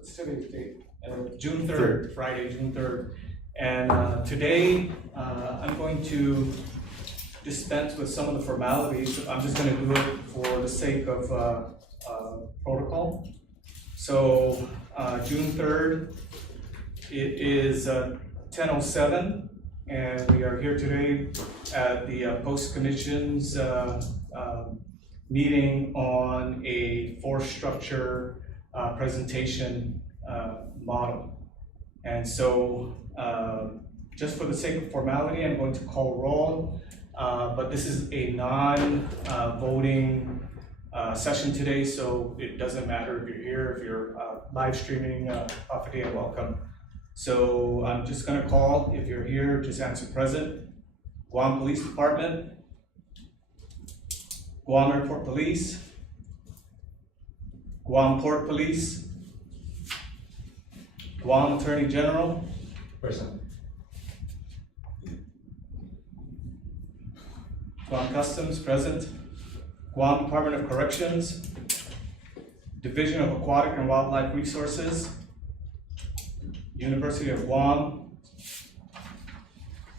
what's today's date? June 3rd, Friday, June 3rd. And today, I'm going to dispense with some of the formalities. I'm just going to do it for the sake of protocol. So, June 3rd, it is 10:07, and we are here today at the Post Commission's meeting on a force structure presentation model. And so, just for the sake of formality, I'm going to call roll, but this is a non-voting session today, so it doesn't matter if you're here, if you're live streaming, Pafadi and welcome. So I'm just gonna call, if you're here, just answer present. Guam Police Department, Guam Airport Police, Guam Port Police, Guam Attorney General. Present. Guam Customs, present. Guam Department of Corrections, Division of Aquatic and Wildlife Resources, University of Guam,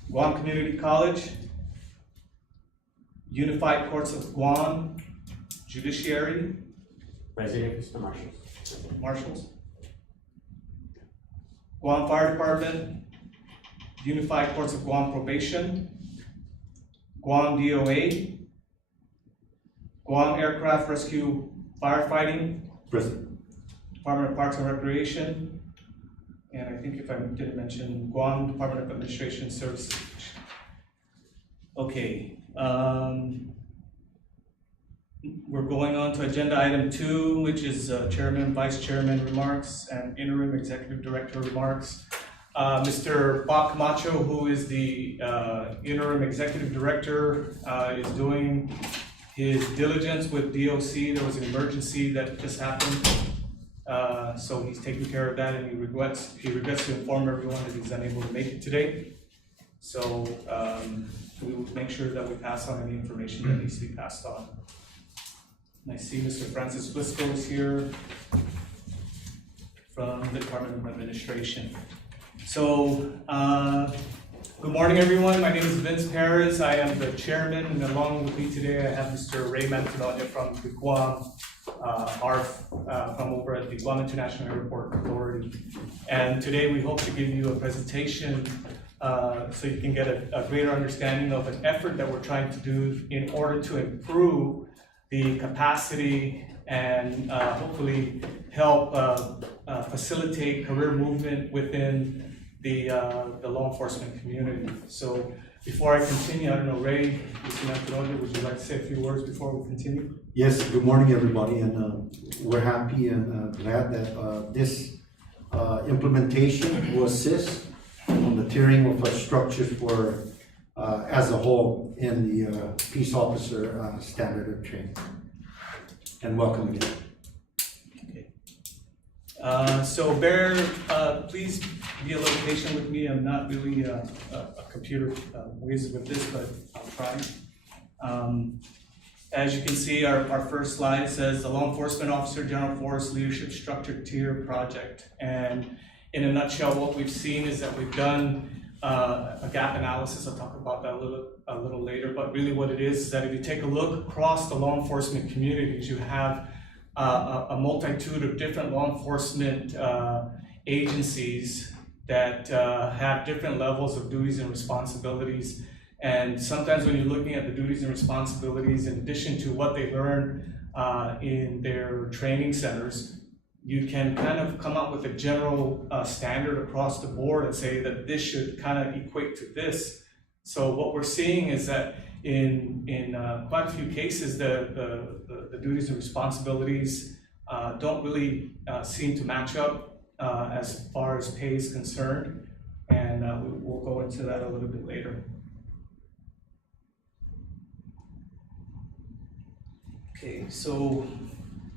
Guam Community College, Unified Courts of Guam, Judiciary, President, Mr. Marshals, Guam Fire Department, Unified Courts of Guam Probation, Guam DOA, Guam Aircraft Rescue Firefighting, Present. Department of Parks and Recreation, and I think if I didn't mention, Guam Department of Administration Services. Okay, we're going on to agenda item 2, which is Chairman, Vice Chairman remarks and Interim Executive Director remarks. Mr. Bob Camacho, who is the Interim Executive Director, is doing his diligence with DOC. There was an emergency that just happened. So he's taking care of that, and he regrets to inform everyone that he's unable to make it today. So we will make sure that we pass on any information that needs to be passed on. And I see Mr. Francis Bliscoe is here from the Department of Administration. So, good morning, everyone. My name is Vince Perez. I am the chairman, and along with me today, I have Mr. Ray Manterola from the Guam ARF, from over at the Guam International Airport Authority. And today, we hope to give you a presentation so you can get a greater understanding of an effort that we're trying to do in order to improve the capacity and hopefully help facilitate career movement within the law enforcement community. So before I continue, I don't know, Ray, Mr. Manterola, would you like to say a few words before we continue? Yes, good morning, everybody, and we're happy and glad that this implementation will assist on the tiering of structures for as a whole in the peace officer standard of training. And welcome again. Okay. So please be a little patient with me. I'm not really a computer whiz with this, but I'll try. As you can see, our first slide says the Law Enforcement Officer General Force Leadership Structure Tier Project. And in a nutshell, what we've seen is that we've done a gap analysis. I'll talk about that a little later, but really what it is that if you take a look across the law enforcement communities, you have a multitude of different law enforcement agencies that have different levels of duties and responsibilities. And sometimes when you're looking at the duties and responsibilities, in addition to what they learn in their training centers, you can kind of come up with a general standard across the board and say that this should kind of equate to this. So what we're seeing is that in quite a few cases, the duties and responsibilities don't really seem to match up as far as pay is concerned, and we'll go into that a little bit later. Okay, so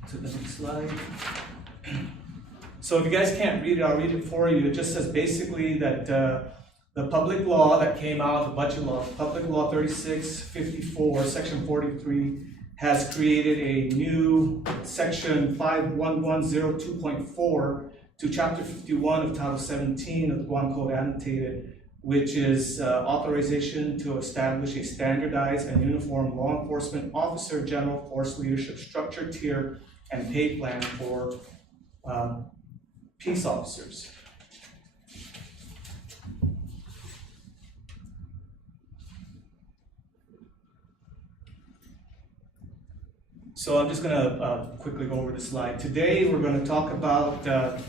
to the next slide. So if you guys can't read it, I'll read it for you. It just says basically that the public law that came out, the budget law, Public Law 3654, Section 43, has created a new Section 5110.2.4 to Chapter 51 of Title 17 of the Guam Code Annotated, which is authorization to establish a standardized and uniform law enforcement officer general force leadership structure, tier, and pay plan for peace officers. So I'm just gonna quickly go over the slide. Today, we're gonna talk about a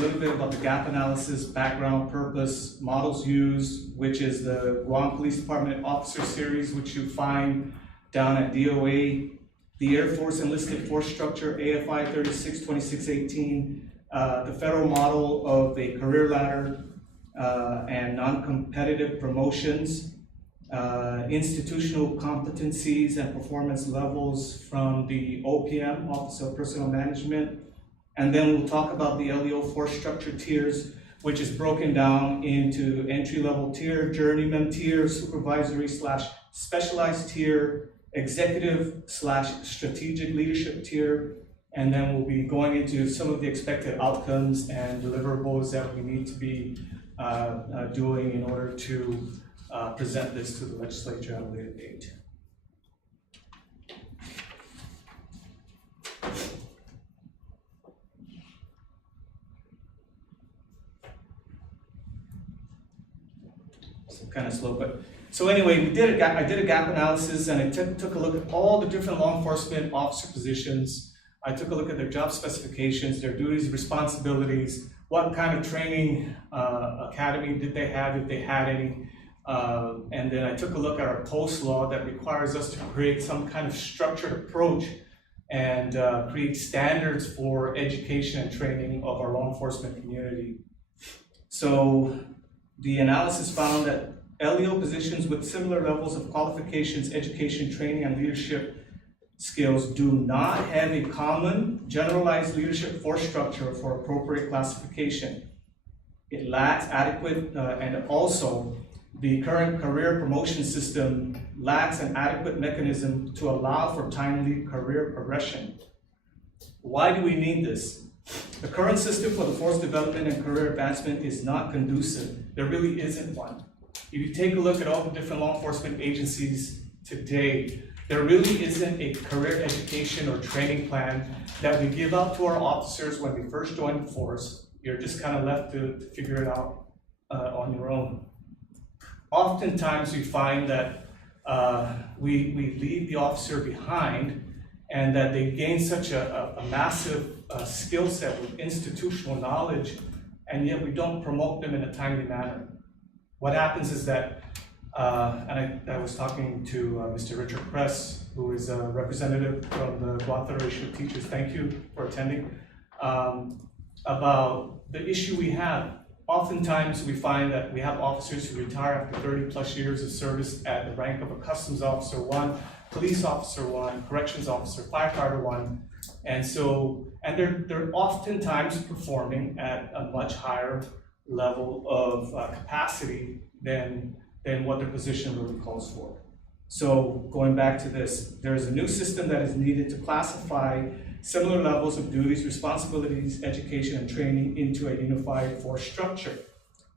little bit about the gap analysis, background, purpose, models used, which is the Guam Police Department Officer Series, which you find down at DOA, the Air Force Enlisted Force Structure, AFI 362618, the federal model of a career ladder and non-competitive promotions, institutional competencies and performance levels from the OPM, Office of Personnel Management. And then we'll talk about the LEO force structure tiers, which is broken down into entry-level tier, journeyman tier, supervisory / specialized tier, executive / strategic leadership tier, and then we'll be going into some of the expected outcomes and deliverables that we need to be doing in order to present this to the legislature at a later date. So kind of slow, but so anyway, I did a gap analysis, and I took a look at all the different law enforcement officer positions. I took a look at their job specifications, their duties, responsibilities, what kind of training academy did they have, if they had any. And then I took a look at our post law that requires us to create some kind of structured approach and create standards for education and training of our law enforcement community. So the analysis found that LEO positions with similar levels of qualifications, education, training, and leadership skills do not have a common generalized leadership force structure for appropriate classification. It lacks adequate, and also the current career promotion system lacks an adequate mechanism to allow for timely career progression. Why do we need this? The current system for the force development and career advancement is not conducive. There really isn't one. If you take a look at all the different law enforcement agencies today, there really isn't a career education or training plan that we give out to our officers when we first join the force. You're just kind of left to figure it out on your own. Oftentimes we find that we leave the officer behind, and that they gain such a massive skill set with institutional knowledge, and yet we don't promote them in a timely manner. What happens is that, and I was talking to Mr. Richard Press, who is a representative from the Guam Federation of Teachers, thank you for attending, about the issue we have. Oftentimes we find that we have officers who retire after 30+ years of service at the rank of a customs officer 1, police officer 1, corrections officer, firefighter 1, and they're oftentimes performing at a much higher level of capacity than what their position really calls for. So going back to this, there's a new system that is needed to classify similar levels of duties, responsibilities, education, and training into a unified force structure.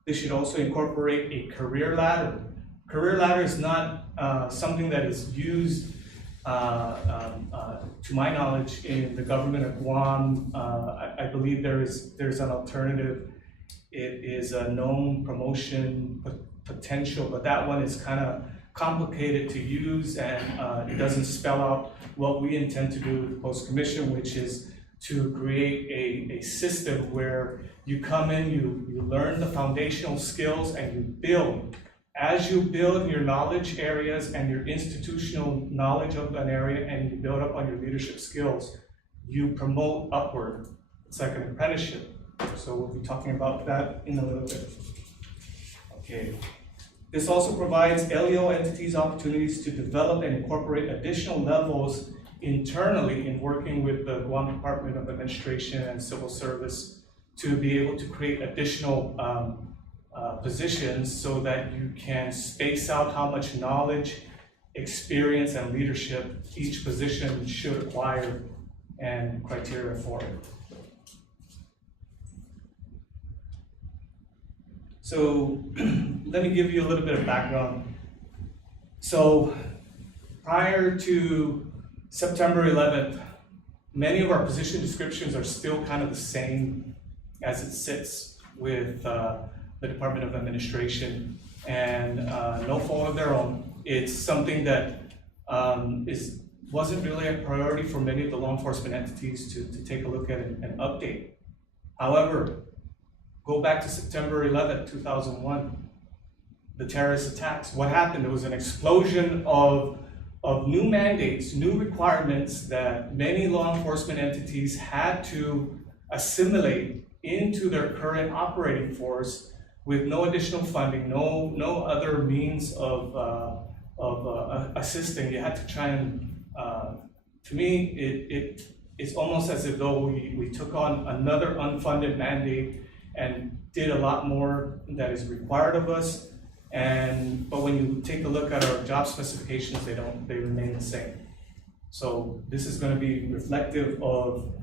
This should also incorporate a career ladder. Career ladder is not something that is used, to my knowledge, in the government of Guam. I believe there's an alternative. It is a known promotion potential, but that one is kind of complicated to use, and it doesn't spell out what we intend to do with the Post Commission, which is to create a system where you come in, you learn the foundational skills, and you build. As you build your knowledge areas and your institutional knowledge of an area, and you build up on your leadership skills, you promote upward. It's like an apprenticeship. So we'll be talking about that in a little bit. Okay. This also provides LEO entities opportunities to develop and incorporate additional levels internally in working with the Guam Department of Administration and Civil Service to be able to create additional positions so that you can space out how much knowledge, experience, and leadership each position should acquire and criteria for it. So let me give you a little bit of background. So prior to September 11th, many of our position descriptions are still kind of the same as it sits with the Department of Administration, and no fault of their own. It's something that wasn't really a priority for many of the law enforcement entities to take a look at and update. However, go back to September 11th, 2001, the terrorist attacks. What happened? There was an explosion of new mandates, new requirements that many law enforcement entities had to assimilate into their current operating force with no additional funding, no other means of assisting. You had to try and, to me, it's almost as if though we took on another unfunded mandate and did a lot more that is required of us. But when you take a look at our job specifications, they remain the same. So this is going to be reflective of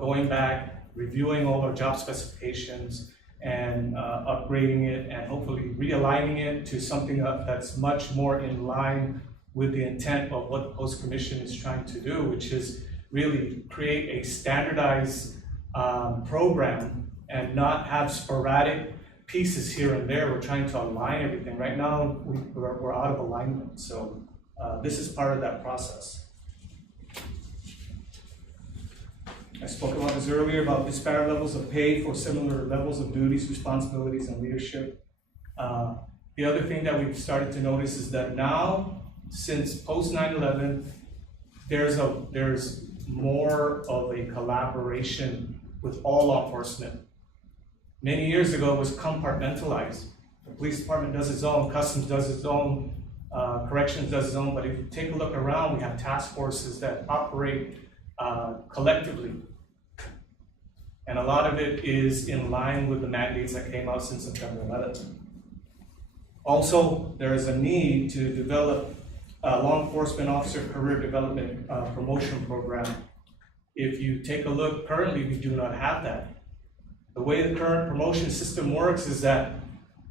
going back, reviewing all our job specifications, and upgrading it, and hopefully realigning it to something that's much more in line with the intent of what the Post Commission is trying to do, which is really create a standardized program and not have sporadic pieces here and there. We're trying to align everything. Right now, we're out of alignment, so this is part of that process. I spoke about this earlier, about disparate levels of pay for similar levels of duties, responsibilities, and leadership. The other thing that we've started to notice is that now, since post 9/11, there's more of a collaboration with all law enforcement. Many years ago, it was compartmentalized. The police department does its own, customs does its own, corrections does its own, but if you take a look around, we have task forces that operate collectively. And a lot of it is in line with the mandates that came out since September 11th. Also, there is a need to develop a law enforcement officer career development promotion program. If you take a look, currently we do not have that. The way the current promotion system works is that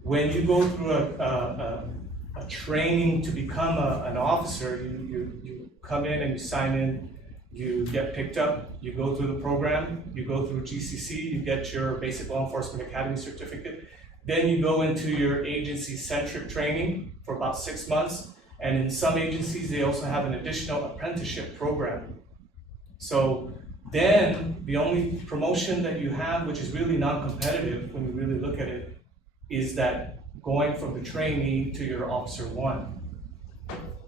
when you go through a training to become an officer, you come in and you sign in, you get picked up, you go through the program, you go through GCC, you get your Basic Law Enforcement Academy certificate, then you go into your agency-centric training for about 6 months, and in some agencies, they also have an additional apprenticeship program. So then, the only promotion that you have, which is really non-competitive when you really look at it, is that going from the trainee to your Officer 1.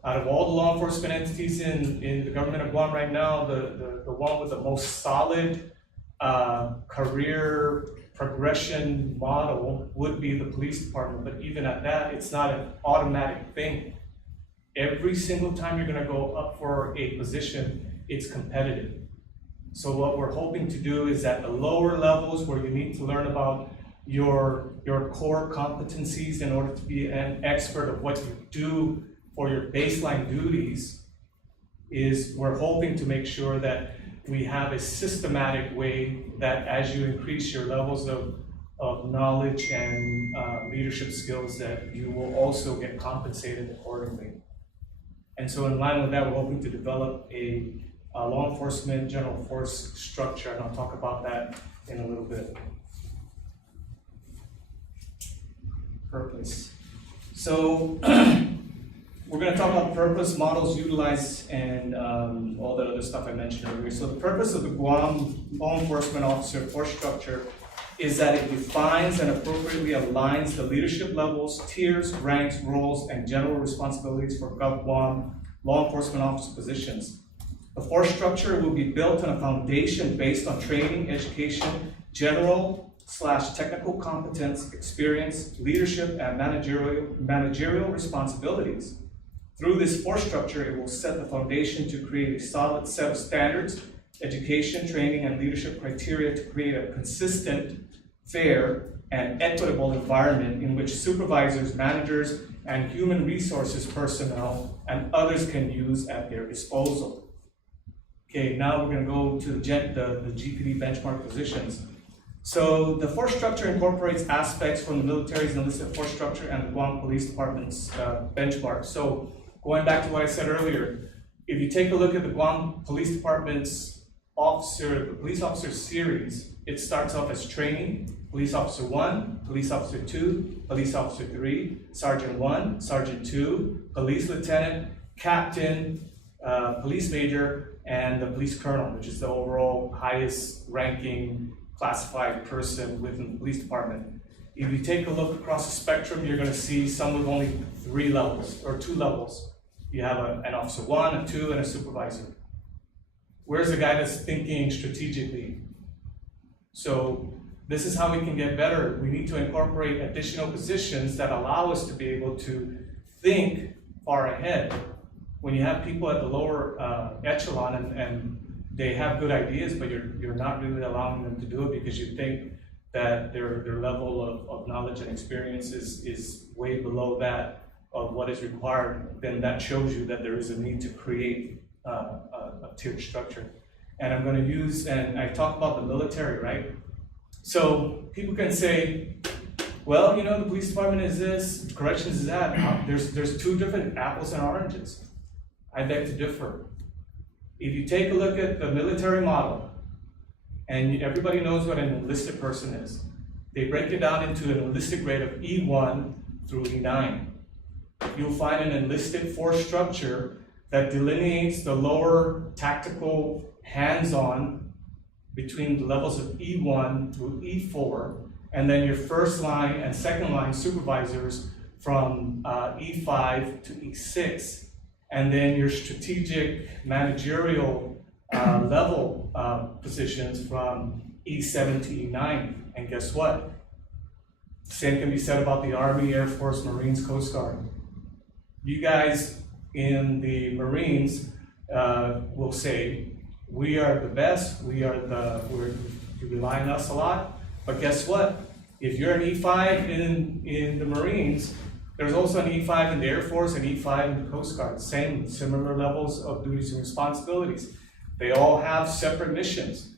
Out of all the law enforcement entities in the government of Guam right now, the one with the most solid career progression model would be the police department. But even at that, it's not an automatic thing. Every single time you're going to go up for a position, it's competitive. So what we're hoping to do is at the lower levels where you need to learn about your core competencies in order to be an expert of what you do for your baseline duties, is we're hoping to make sure that we have a systematic way that as you increase your levels of knowledge and leadership skills, that you will also get compensated accordingly. And so in line with that, we're hoping to develop a law enforcement general force structure, and I'll talk about that in a little bit. Purpose. So we're going to talk about purpose, models, utilize, and all that other stuff I mentioned earlier. So the purpose of the Guam Law Enforcement Officer Force Structure is that it defines and appropriately aligns the leadership levels, tiers, ranks, roles, and general responsibilities for Guam law enforcement officer positions. The force structure will be built on a foundation based on training, education, general/technical competence, experience, leadership, and managerial responsibilities. Through this force structure, it will set the foundation to create a solid set of standards, education, training, and leadership criteria to create a consistent, fair, and equitable environment in which supervisors, managers, and human resources personnel and others can use at their disposal. Okay, now we're going to go to the GPD benchmark positions. So the force structure incorporates aspects from the military's enlisted force structure and the Guam Police Department's benchmark. So going back to what I said earlier, if you take a look at the Guam Police Department's the police officer series, it starts off as training, police officer 1, police officer 2, police officer 3, sergeant 1, sergeant 2, police lieutenant, captain, police major, and the police colonel, which is the overall highest ranking classified person within the police department. If you take a look across the spectrum, you're going to see some with only 3 levels or 2 levels. You have an officer 1, a 2, and a supervisor. Where's the guy that's thinking strategically? So this is how we can get better. We need to incorporate additional positions that allow us to be able to think far ahead. When you have people at the lower echelon and they have good ideas, but you're not really allowing them to do it because you think that their level of knowledge and experience is way below that of what is required, then that shows you that there is a need to create a tiered structure. And I'm going to use, and I talk about the military, right? So people can say, well, you know, the police department is this, corrections is that. There's 2 different apples and oranges. I beg to differ. If you take a look at the military model, and everybody knows what an enlisted person is, they break it down into an enlisted grade of E1 through E9. You'll find an enlisted force structure that delineates the lower tactical hands-on between the levels of E1 through E4, and then your first line and second line supervisors from E5 to E6, and then your strategic managerial level positions from E7 to E9. And guess what? Same can be said about the Army, Air Force, Marines, Coast Guard. You guys in the Marines will say, we are the best, you rely on us a lot, but guess what? If you're an E5 in the Marines, there's also an E5 in the Air Force and E5 in the Coast Guard, similar levels of duties and responsibilities. They all have separate missions.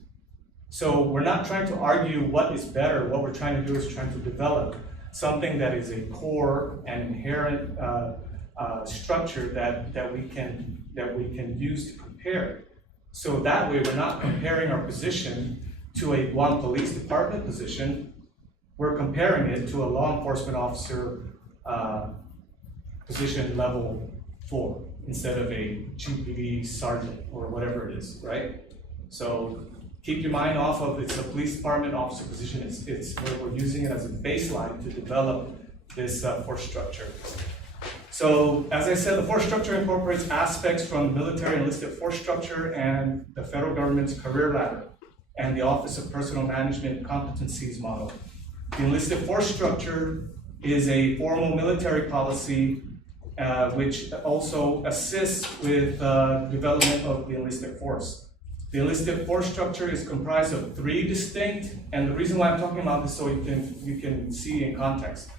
So we're not trying to argue what is better. What we're trying to do is trying to develop something that is a core and inherent structure that we can use to compare. So that way we're not comparing our position to a Guam Police Department position. We're comparing it to a law enforcement officer position level 4 instead of a GPD sergeant or whatever it is, right? So keep your mind off of it's a police department officer position. It's we're using it as a baseline to develop this force structure. So as I said, the force structure incorporates aspects from military enlisted force structure and the federal government's career ladder and the Office of Personnel Management Competencies model. The enlisted force structure is a formal military policy which also assists with development of the enlisted force. The enlisted force structure is comprised of 3 distinct, and the reason why I'm talking about this so you can see in context.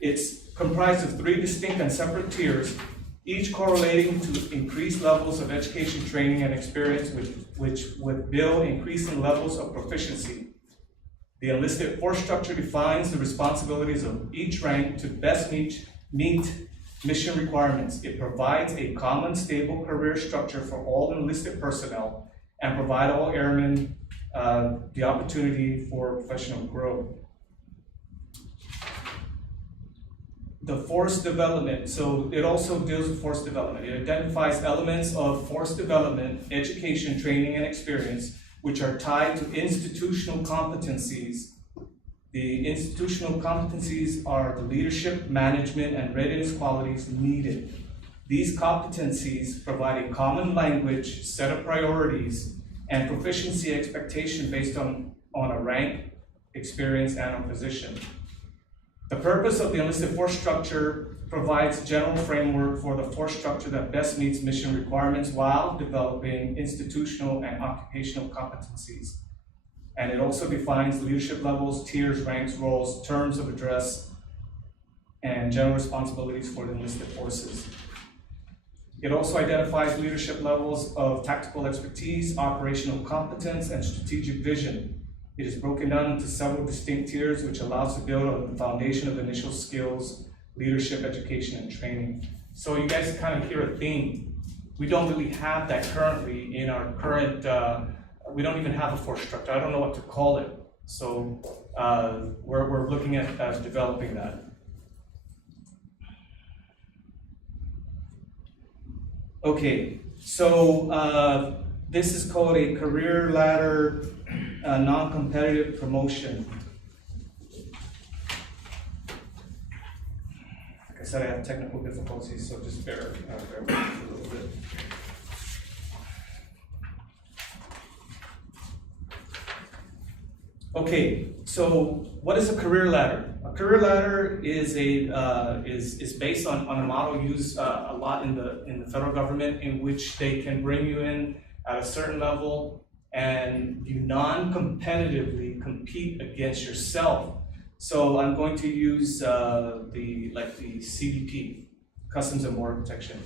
It's comprised of 3 distinct and separate tiers, each correlating to increased levels of education, training, and experience, which would build increasing levels of proficiency. The enlisted force structure defines the responsibilities of each rank to best meet mission requirements. It provides a common, stable career structure for all enlisted personnel and provide all airmen the opportunity for professional growth. The force development, so it also deals with force development. It identifies elements of force development, education, training, and experience, which are tied to institutional competencies. The institutional competencies are the leadership, management, and readiness qualities needed. These competencies provide a common language, set of priorities, and proficiency expectation based on a rank, experience, and a position. The purpose of the enlisted force structure provides a general framework for the force structure that best meets mission requirements while developing institutional and occupational competencies. And it also defines leadership levels, tiers, ranks, roles, terms of address, and general responsibilities for the enlisted forces. It also identifies leadership levels of tactical expertise, operational competence, and strategic vision. It is broken down into several distinct tiers, which allows to build on the foundation of initial skills, leadership, education, and training. So you guys kind of hear a theme. We don't really have that currently in our current, we don't even have a force structure. I don't know what to call it. So we're looking at developing that. Okay, so this is called a career ladder non-competitive promotion. Like I said, I have technical difficulties, so just bear with me a little bit. Okay, so what is a career ladder? A career ladder is based on a model used a lot in the federal government, in which they can bring you in at a certain level and you non-competitively compete against yourself. So I'm going to use the CBP, Customs and Border Protection.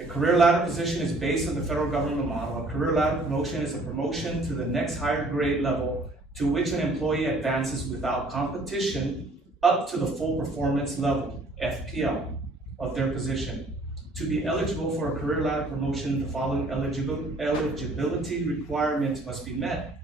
A career ladder position is based on the federal government model. A career ladder promotion is a promotion to the next higher grade level to which an employee advances without competition up to the full performance level, FPL, of their position. To be eligible for a career ladder promotion, the following eligibility requirements must be met.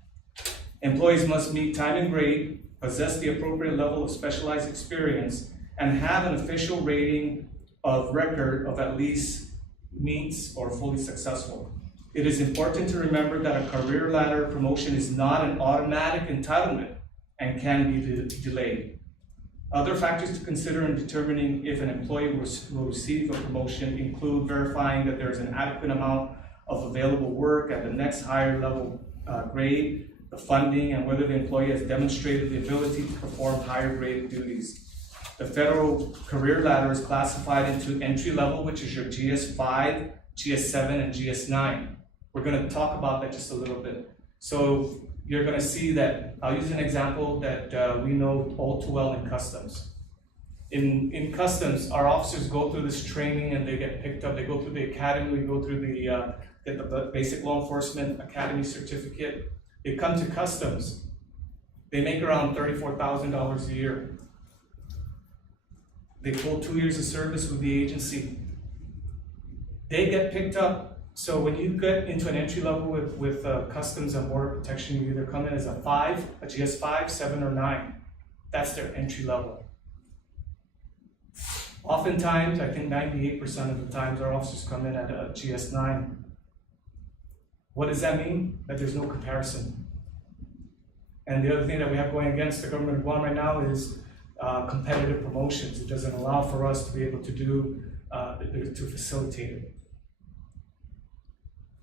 Employees must meet time and grade, possess the appropriate level of specialized experience, and have an official rating of record of at least meets or fully successful. It is important to remember that a career ladder promotion is not an automatic entitlement and can be delayed. Other factors to consider in determining if an employee will receive a promotion include verifying that there is an adequate amount of available work at the next higher level grade, the funding, and whether the employee has demonstrated the ability to perform higher grade duties. The federal career ladder is classified into entry level, which is your GS5, GS7, and GS9. We're going to talk about that just a little bit. So you're going to see that, I'll use an example that we know all too well in customs. In customs, our officers go through this training and they get picked up. They go through the academy, we go through get the basic law enforcement academy certificate. They come to customs. They make around $34,000 a year. They pull 2 years of service with the agency. They get picked up. So when you get into an entry level with Customs and Border Protection, you either come in as a 5, a GS5, 7, or 9. That's their entry level. Oftentimes, I think 98% of the times, our officers come in at a GS9. What does that mean? That there's no comparison. And the other thing that we have going against the government of Guam right now is competitive promotions. It doesn't allow for us to be able to do, to facilitate it.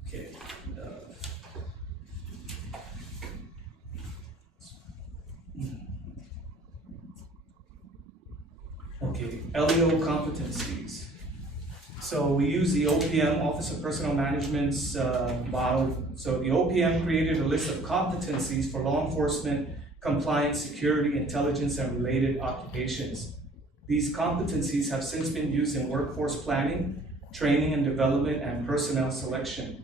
Okay. Okay, LEO competencies. So we use the OPM, Office of Personnel Management's model. So the OPM created a list of competencies for law enforcement, compliance, security, intelligence, and related occupations. These competencies have since been used in workforce planning, training and development, and personnel selection.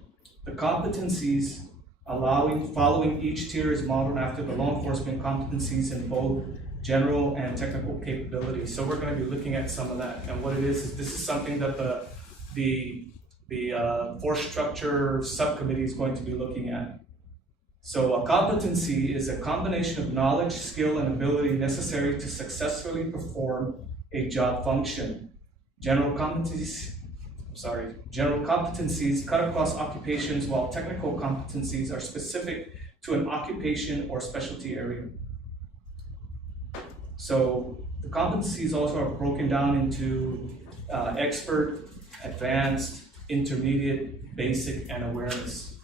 The competencies following each tier is modeled after the law enforcement competencies in both general and technical capabilities. So we're going to be looking at some of that. And what it is this is something that the force structure subcommittee is going to be looking at. So a competency is a combination of knowledge, skill, and ability necessary to successfully perform a job function. General competencies cut across occupations, while technical competencies are specific to an occupation or specialty area. So the competencies also are broken down into expert, advanced, intermediate, basic, and awareness.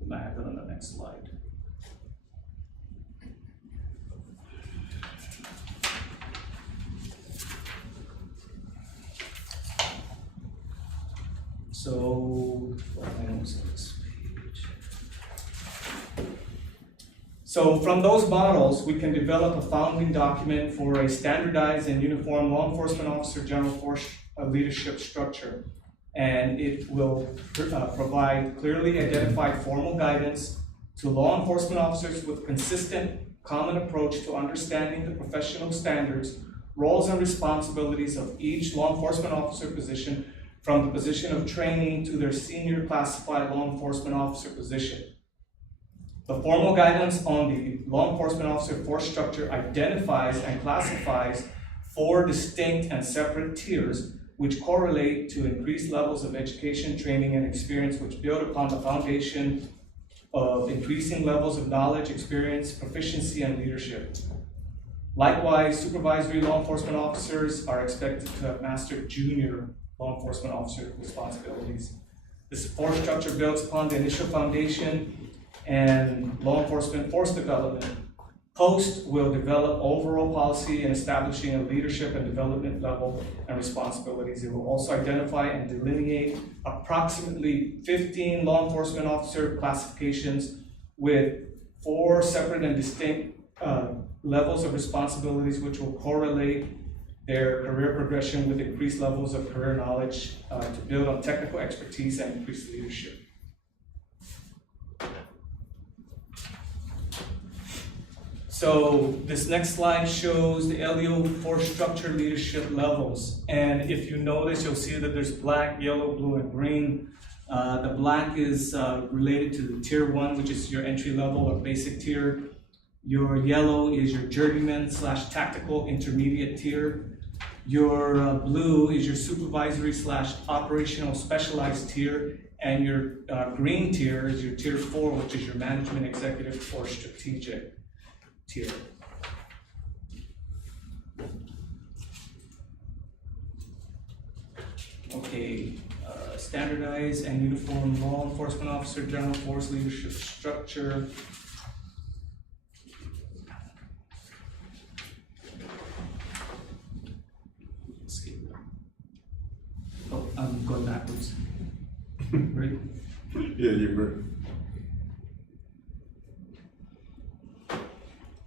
We might have that on the next slide. So, so from those models, we can develop a founding document for a standardized and uniform law enforcement officer general force leadership structure. And it will provide clearly identified formal guidance, to law enforcement officers with consistent, common approach to understanding the professional standards, roles and responsibilities of each law enforcement officer position from the position of training to their senior classified law enforcement officer position. The formal guidelines on the law enforcement officer force structure identifies and classifies 4 distinct and separate tiers which correlate to increased levels of education, training, and experience which build upon the foundation of increasing levels of knowledge, experience, proficiency, and leadership. Likewise, supervisory law enforcement officers are expected to have mastered junior law enforcement officer responsibilities. This force structure builds upon the initial foundation and law enforcement force development. Post will develop overall policy in establishing a leadership and development level and responsibilities. It will also identify and delineate approximately 15 law enforcement officer classifications with 4 separate and distinct levels of responsibilities which will correlate their career progression with increased levels of career knowledge to build on technical expertise and increase leadership. So this next slide shows the LEO force structure leadership levels. And if you notice, you'll see that there's black, yellow, blue, and green. The black is related to the tier 1, which is your entry level or basic tier. Your yellow is your journeyman / tactical intermediate tier. Your blue is your supervisory / operational specialized tier. And your green tier is your tier 4, which is your management executive or strategic tier. Okay, standardized and uniform law enforcement officer general force leadership structure. Oh, I'm going backwards. Ready? Yeah, you're right.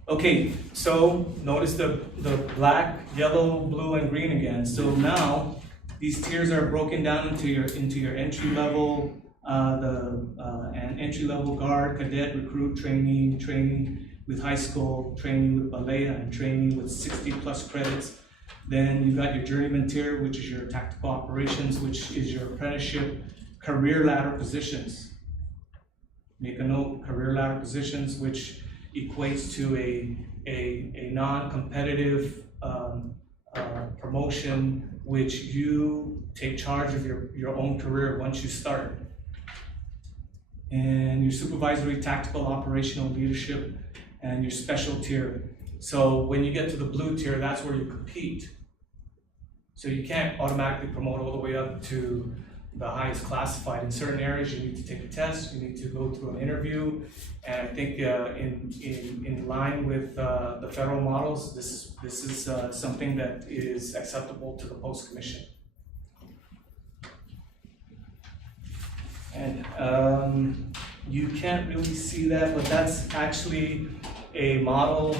Okay, so notice the black, yellow, blue, and green again. So now these tiers are broken down into your entry level, and entry level guard, cadet, recruit, trainee with high school, trainee with ballet, and trainee with 60+ credits. Then you got your journeyman tier, which is your tactical operations, which is your apprenticeship, career ladder positions. Make a note, career ladder positions, which equates to a non-competitive promotion, which you take charge of your own career once you start. And your supervisory, tactical, operational leadership, and your special tier. So when you get to the blue tier, that's where you compete. So you can't automatically promote all the way up to the highest classified. In certain areas, you need to take a test, you need to go through an interview, and I think in line with the federal models, this is something that is acceptable to the Post Commission. And you can't really see that, but that's actually a model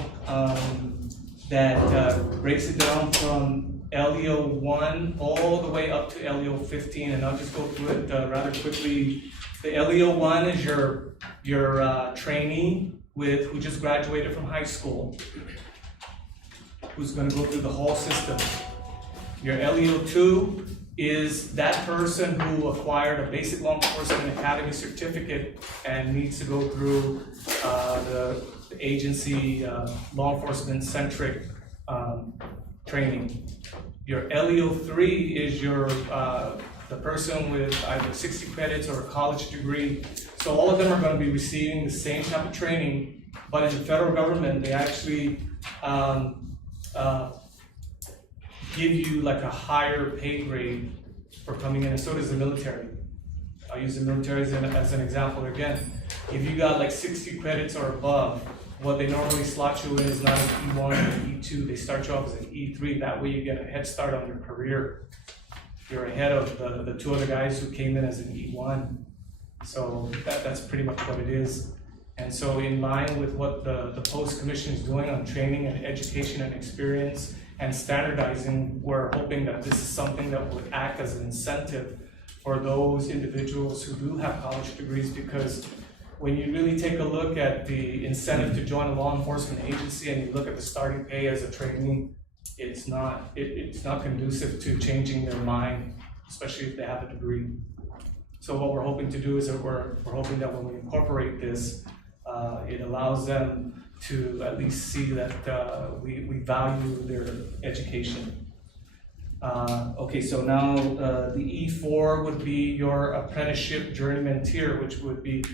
that breaks it down from LEO 1 all the way up to LEO 15, and I'll just go through it rather quickly. The LEO 1 is your trainee who just graduated from high school, who's going to go through the whole system. Your LEO 2 is that person who acquired a basic law enforcement academy certificate and needs to go through the agency law enforcement centric training. Your LEO 3 is the person with either 60 credits or a college degree. So all of them are going to be receiving the same type of training, but in the federal government, they actually give you like a higher pay grade for coming in, and so does the military. I'll use the military as an example again. If you got like 60 credits or above, what they normally slot you in is not an E1 or an E2, they start you off as an E3, that way you get a head start on your career. You're ahead of the 2 other guys who came in as an E1. So that's pretty much what it is. And so in line with what the Post Commission is doing on training and education and experience and standardizing, we're hoping that this is something that would act as an incentive for those individuals who do have college degrees, because when you really take a look at the incentive to join a law enforcement agency and you look at the starting pay as a trainee, it's not conducive to changing their mind, especially if they have a degree. So what we're hoping to do is that we're hoping that when we incorporate this, it allows them to at least see that we value their education. Okay, so now the E4 would be your apprenticeship journeyman tier, which would be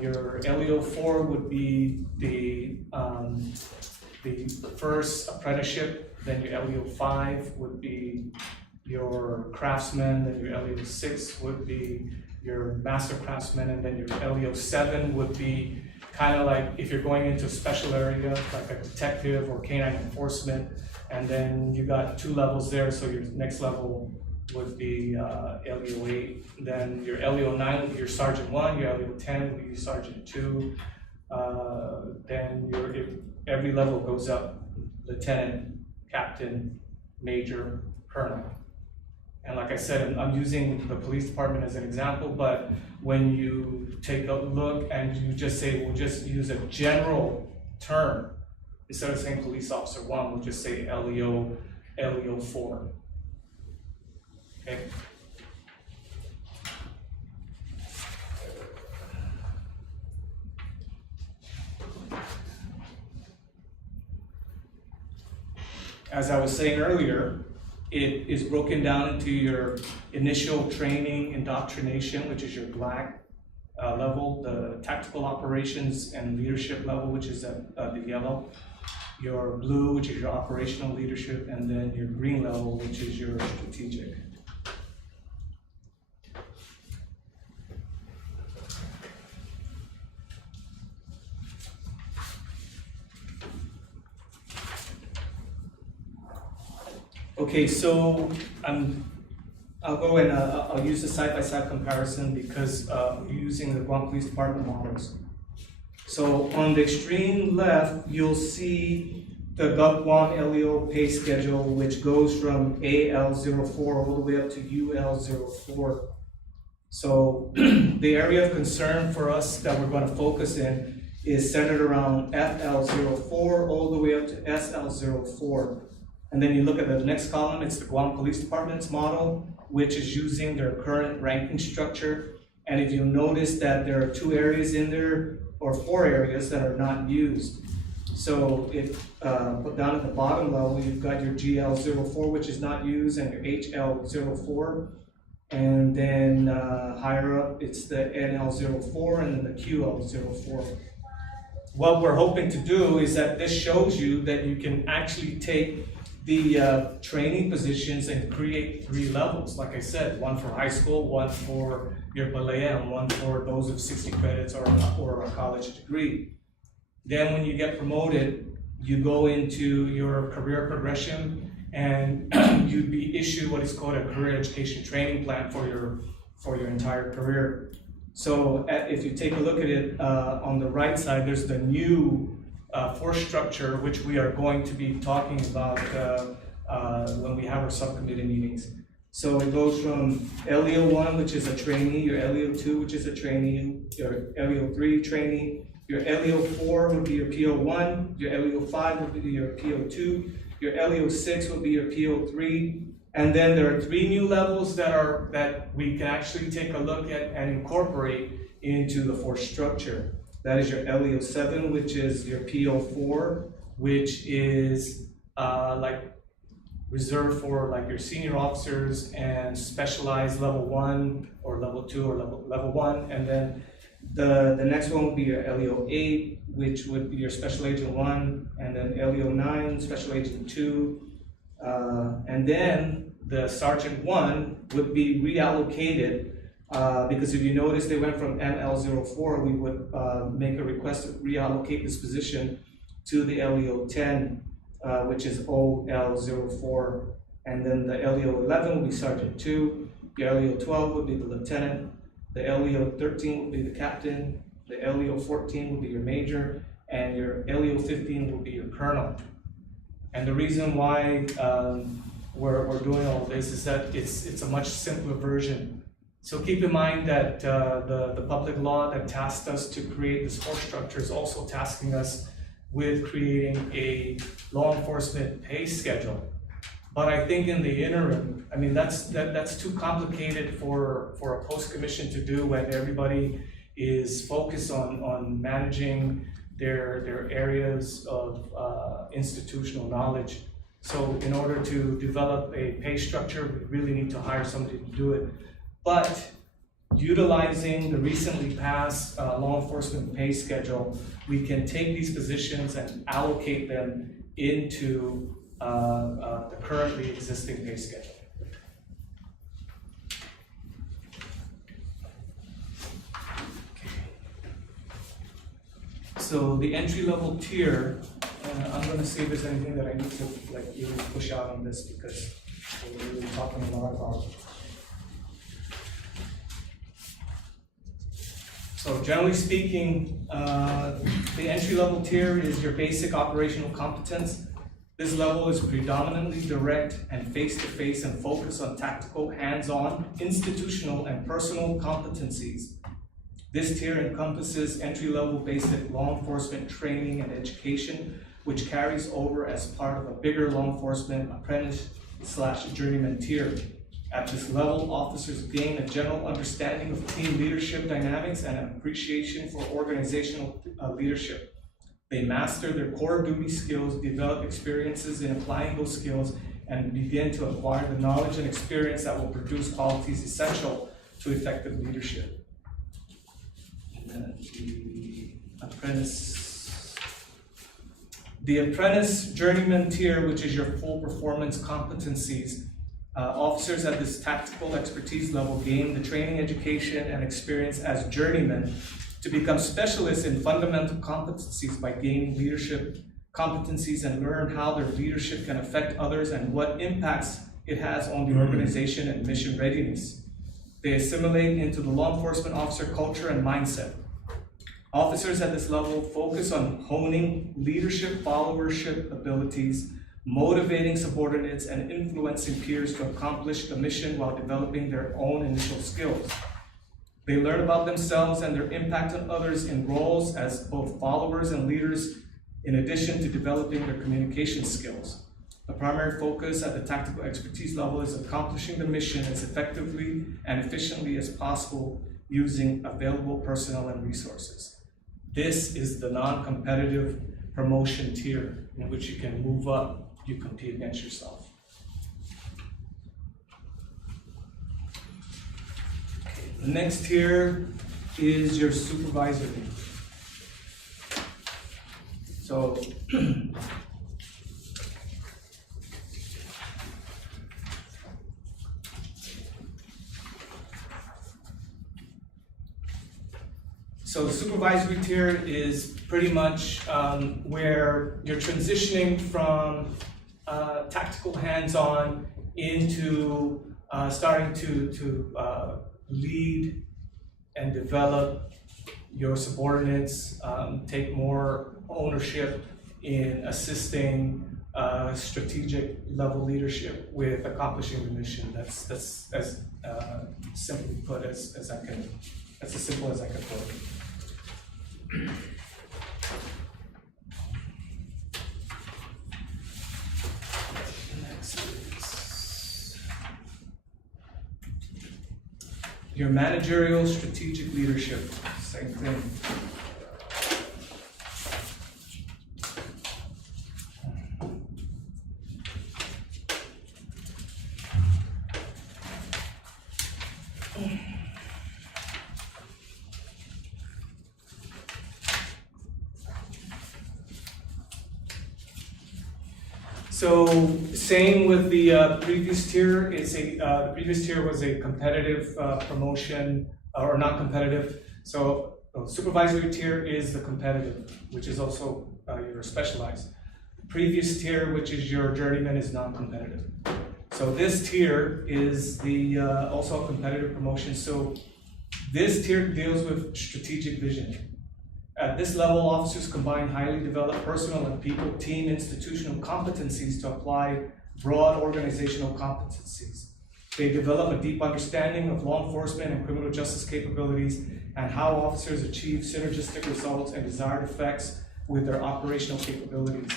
your LEO4 would be the first apprenticeship, then your LEO5 would be your craftsman, then your LEO6 would be your master craftsman, and then your LEO7 would be kind of like if you're going into a special area, like a detective or canine enforcement, and then you got 2 levels there, so your next level would be LEO8, then your LEO9 would be your Sergeant 1, your LEO10 would be your Sergeant 2, then every level goes up, Lieutenant, Captain, Major, Colonel. And like I said, I'm using the police department as an example, but when you take a look and you just say, we'll just use a general term, instead of saying police officer 1, we'll just say LEO4. Okay. As I was saying earlier, it is broken down into your initial training, indoctrination, which is your black level, the tactical operations and leadership level, which is the yellow, your blue, which is your operational leadership, and then your green level, which is your strategic. Okay, so I'll go and I'll use the side-by-side comparison because we're using the Guam Police Department models. So on the extreme left, you'll see the Guam LEO pay schedule, which goes from AL04 all the way up to UL04. So the area of concern for us that we're going to focus in is centered around FL04 all the way up to SL04. And then you look at the next column, it's the Guam Police Department's model, which is using their current ranking structure. And if you notice that there are 2 areas in there, or 4 areas that are not used. So if put down at the bottom level, you've got your GL04, which is not used, and your HL04. And then higher up, it's the NL04 and then the QL04. What we're hoping to do is that this shows you that you can actually take the training positions and create 3 levels. Like I said, 1 for high school, 1 for your ballet, and 1 for those of 60 credits or a college degree. Then when you get promoted, you go into your career progression and you'd be issued what is called a career education training plan for your entire career. So if you take a look at it on the right side, there's the new force structure, which we are going to be talking about when we have our subcommittee meetings. So it goes from LEO1, which is a trainee, your LEO2, which is a trainee, your LEO3 trainee, your LEO4 would be your PO1, your LEO5 would be your PO2, your LEO6 would be your PO3, and then there are 3 new levels that we can actually take a look at and incorporate into the force structure. That is your LEO7, which is your PO4, which is like reserved for like your senior officers and specialized level 1 or level 2 or level 1. And then the next one would be your LEO8, which would be your special agent 1, and then LEO9, special agent 2. And then the sergeant 1 would be reallocated because if you notice they went from ML04, we would make a request to reallocate this position to the LEO10, which is OL04. And then the LEO11 would be Sergeant 2, your LEO12 would be the Lieutenant, the LEO13 would be the Captain, the LEO14 would be your Major, and your LEO15 would be your Colonel. And the reason why we're doing all this is that it's a much simpler version So keep in mind that the public law that tasked us to create this force structure is also tasking us with creating a law enforcement pay schedule. But I think in the interim, I mean, that's too complicated for a post-commission to do when everybody is focused on managing their areas of institutional knowledge. So in order to develop a pay structure, we really need to hire somebody to do it. But utilizing the recently passed law enforcement pay schedule, we can take these positions and allocate them into the currently existing pay schedule. So the entry-level tier, I'm going to see if there's anything that I need to really push out on this because we're really talking a lot about. So generally speaking, the entry-level tier is your basic operational competence. This level is predominantly direct and face-to-face and focused on tactical, hands-on, institutional, and personal competencies. This tier encompasses entry-level basic law enforcement training and education, which carries over as part of a bigger law enforcement apprentice/journeyman tier. At this level, officers gain a general understanding of team leadership dynamics and an appreciation for organizational leadership. They master their core duty skills, develop experiences in applying those skills, and begin to acquire the knowledge and experience that will produce qualities essential to effective leadership. And then the apprentice journeyman tier, which is your full performance competencies. Officers at this tactical expertise level gain the training, education, and experience as journeymen to become specialists in fundamental competencies by gaining leadership competencies and learn how their leadership can affect others and what impacts it has on the organization and mission readiness. They assimilate into the law enforcement officer culture and mindset. Officers at this level focus on honing leadership followership abilities, motivating subordinates, and influencing peers to accomplish the mission while developing their own initial skills. They learn about themselves and their impact on others in roles as both followers and leaders, in addition to developing their communication skills. The primary focus at the tactical expertise level is accomplishing the mission as effectively and efficiently as possible using available personnel and resources. This is the non-competitive promotion tier in which you can move up, you compete against yourself. The next tier is your supervisory. So the supervisory tier is pretty much where you're transitioning from tactical hands-on into starting to lead and develop your subordinates, take more ownership in assisting strategic level leadership with accomplishing the mission. That's as simply put as I can. That's as simple as I can put it. Next is your managerial strategic leadership. Same thing. So same with the previous tier. It's the previous tier was a competitive promotion or not competitive. So supervisory tier is the competitive, which is also your specialized. The previous tier, which is your journeyman, is non-competitive. So this tier is the also a competitive promotion. So this tier deals with strategic vision. At this level, officers combine highly developed personal and people, team, institutional competencies to apply broad organizational competencies. They develop a deep understanding of law enforcement and criminal justice capabilities and how officers achieve synergistic results and desired effects with their operational capabilities.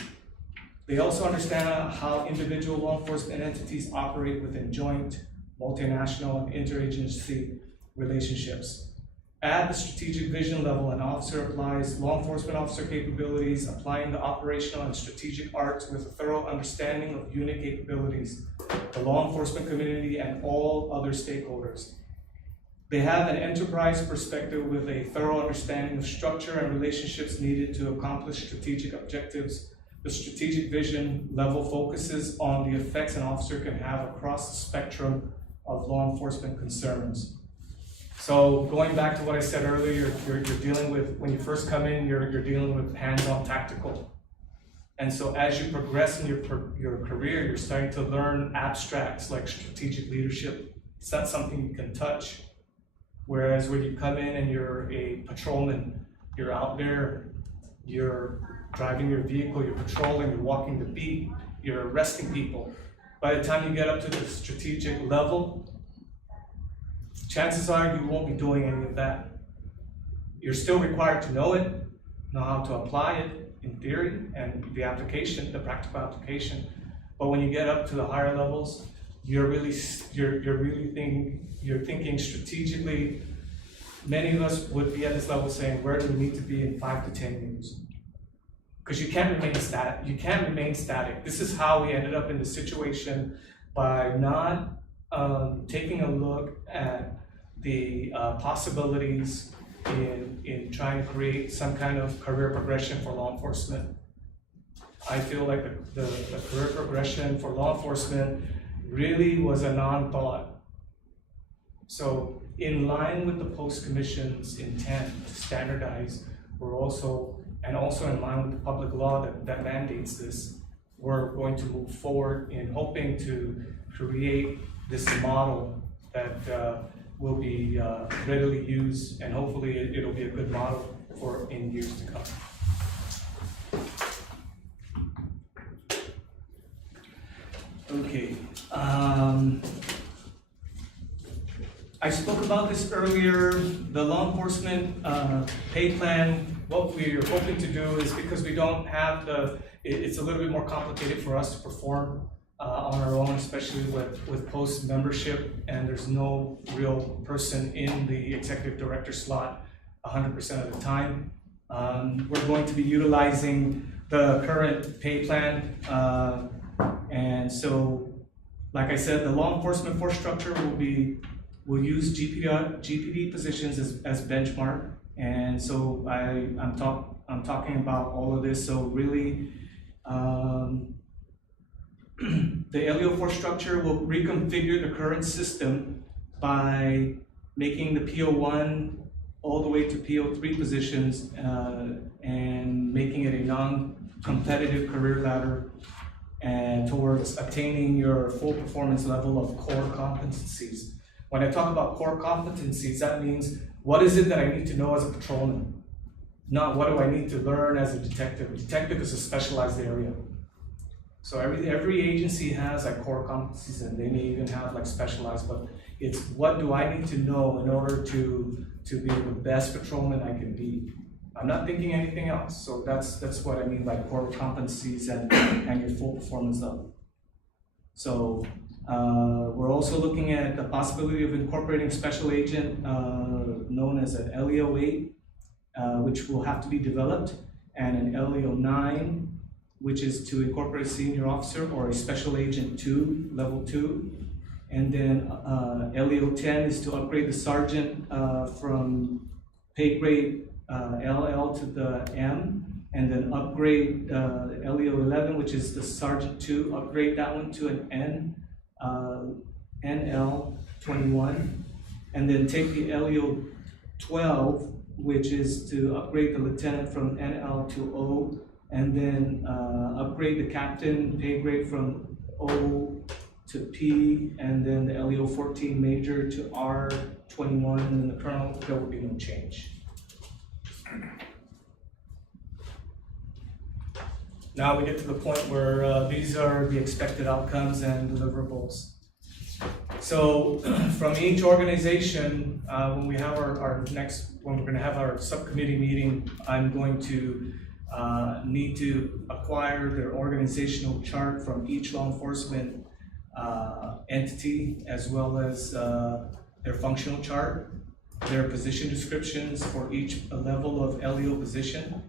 They also understand how individual law enforcement entities operate within joint, multinational, and interagency relationships. At the strategic vision level, an officer applies law enforcement officer capabilities, applying the operational and strategic arts with a thorough understanding of unit capabilities, the law enforcement community, and all other stakeholders. They have an enterprise perspective with a thorough understanding of structure and relationships needed to accomplish strategic objectives. The strategic vision level focuses on the effects an officer can have across the spectrum of law enforcement concerns. So going back to what I said earlier, you're dealing with, when you first come in, you're dealing with hands-on tactical. And so as you progress in your career, you're starting to learn abstracts like strategic leadership. It's not something you can touch. Whereas when you come in and you're a patrolman, you're out there, you're driving your vehicle, you're patrolling, you're walking the beat, you're arresting people. By the time you get up to the strategic level, chances are you won't be doing any of that. You're still required to know it, know how to apply it in theory and the application, the practical application. But when you get up to the higher levels, you're thinking strategically. Many of us would be at this level saying, where do we need to be in 5 to 10 years? Because you can't remain static. You can't remain static. This is how we ended up in the situation by not taking a look at the possibilities in trying to create some kind of career progression for law enforcement. I feel like the career progression for law enforcement really was a non-thought. So in line with the post-commission's intent to standardize, we're also in line with the public law that mandates this, we're going to move forward in hoping to create this model that will be readily used, and hopefully it'll be a good model for in years to come. Okay. I spoke about this earlier. The law enforcement pay plan, what we're hoping to do is, because we don't have it's a little bit more complicated for us to perform on our own, especially with post membership, and there's no real person in the executive director slot 100% of the time. We're going to be utilizing the current pay plan, and so, like I said, the law enforcement force structure will use GPD positions as benchmark, and so I'm talking about all of this. So really, the LEO force structure will reconfigure the current system by making the PO1 all the way to PO3 positions and making it a non-competitive career ladder and towards attaining your full performance level of core competencies. When I talk about core competencies, that means what is it that I need to know as a patrolman? Not what do I need to learn as a detective. A detective is a specialized area. So every agency has like core competencies, and they may even have like specialized, but it's what do I need to know in order to be the best patrolman I can be. I'm not thinking anything else. So that's what I mean by core competencies and your full performance level. So we're also looking at the possibility of incorporating special agent known as an LEO 8, which will have to be developed, and an LEO 9, which is to incorporate a senior officer or a special agent 2, level 2. And then LEO 10 is to upgrade the sergeant from pay grade LL to the M, and then upgrade LEO 11, which is the sergeant 2, upgrade that one to an N, NL 21, and then take the LEO 12, which is to upgrade the lieutenant from NL to O, and then upgrade the captain pay grade from O to P, and then the LEO 14 major to R21, and then the colonel, there will be no change. Now we get to the point where these are the expected outcomes and deliverables. So from each organization, when we have when we're gonna have our subcommittee meeting, I'm going to need to acquire their organizational chart from each law enforcement entity, as well as their functional chart, their position descriptions for each level of LEO position.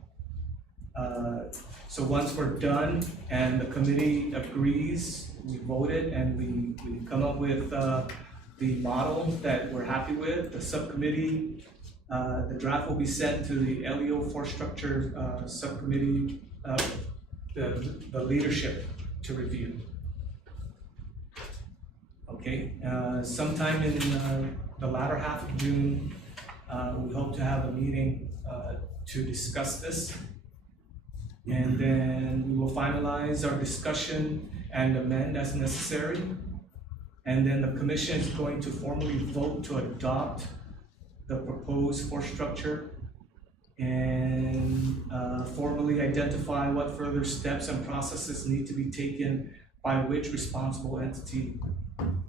So once we're done and the committee agrees, we vote it and we come up with the model that we're happy with, the subcommittee, the draft will be sent to the LEO force structure subcommittee, the leadership to review. Okay, sometime in the latter half of June, we hope to have a meeting to discuss this. And then we will finalize our discussion and amend as necessary. And then the commission is going to formally vote to adopt the proposed force structure and formally identify what further steps and processes need to be taken by which responsible entity.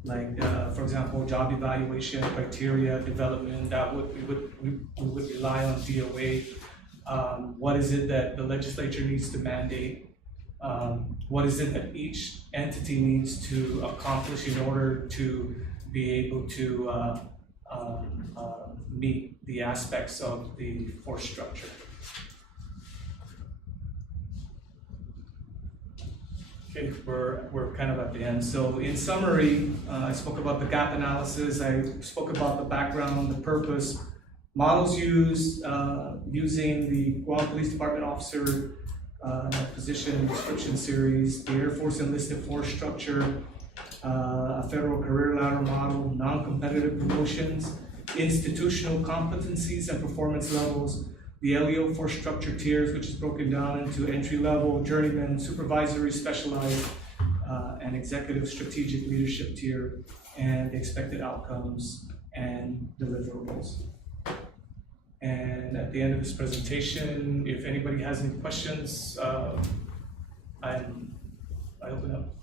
Like, for example, job evaluation, criteria, development, that we would rely on DOA. What is it that the legislature needs to mandate? What is it that each entity needs to accomplish in order to be able to meet the aspects of the force structure? Okay, we're kind of at the end. So in summary, I spoke about the gap analysis, I spoke about the background, the purpose, models used, using the Guam Police Department officer position description series, the Air Force enlisted force structure, a federal career ladder model, non-competitive promotions, institutional competencies and performance levels, the LEO force structure tiers, which is broken down into entry level, journeyman, supervisory, specialized, and executive strategic leadership tier, and expected outcomes and deliverables. And at the end of this presentation, if anybody has any questions, I open up.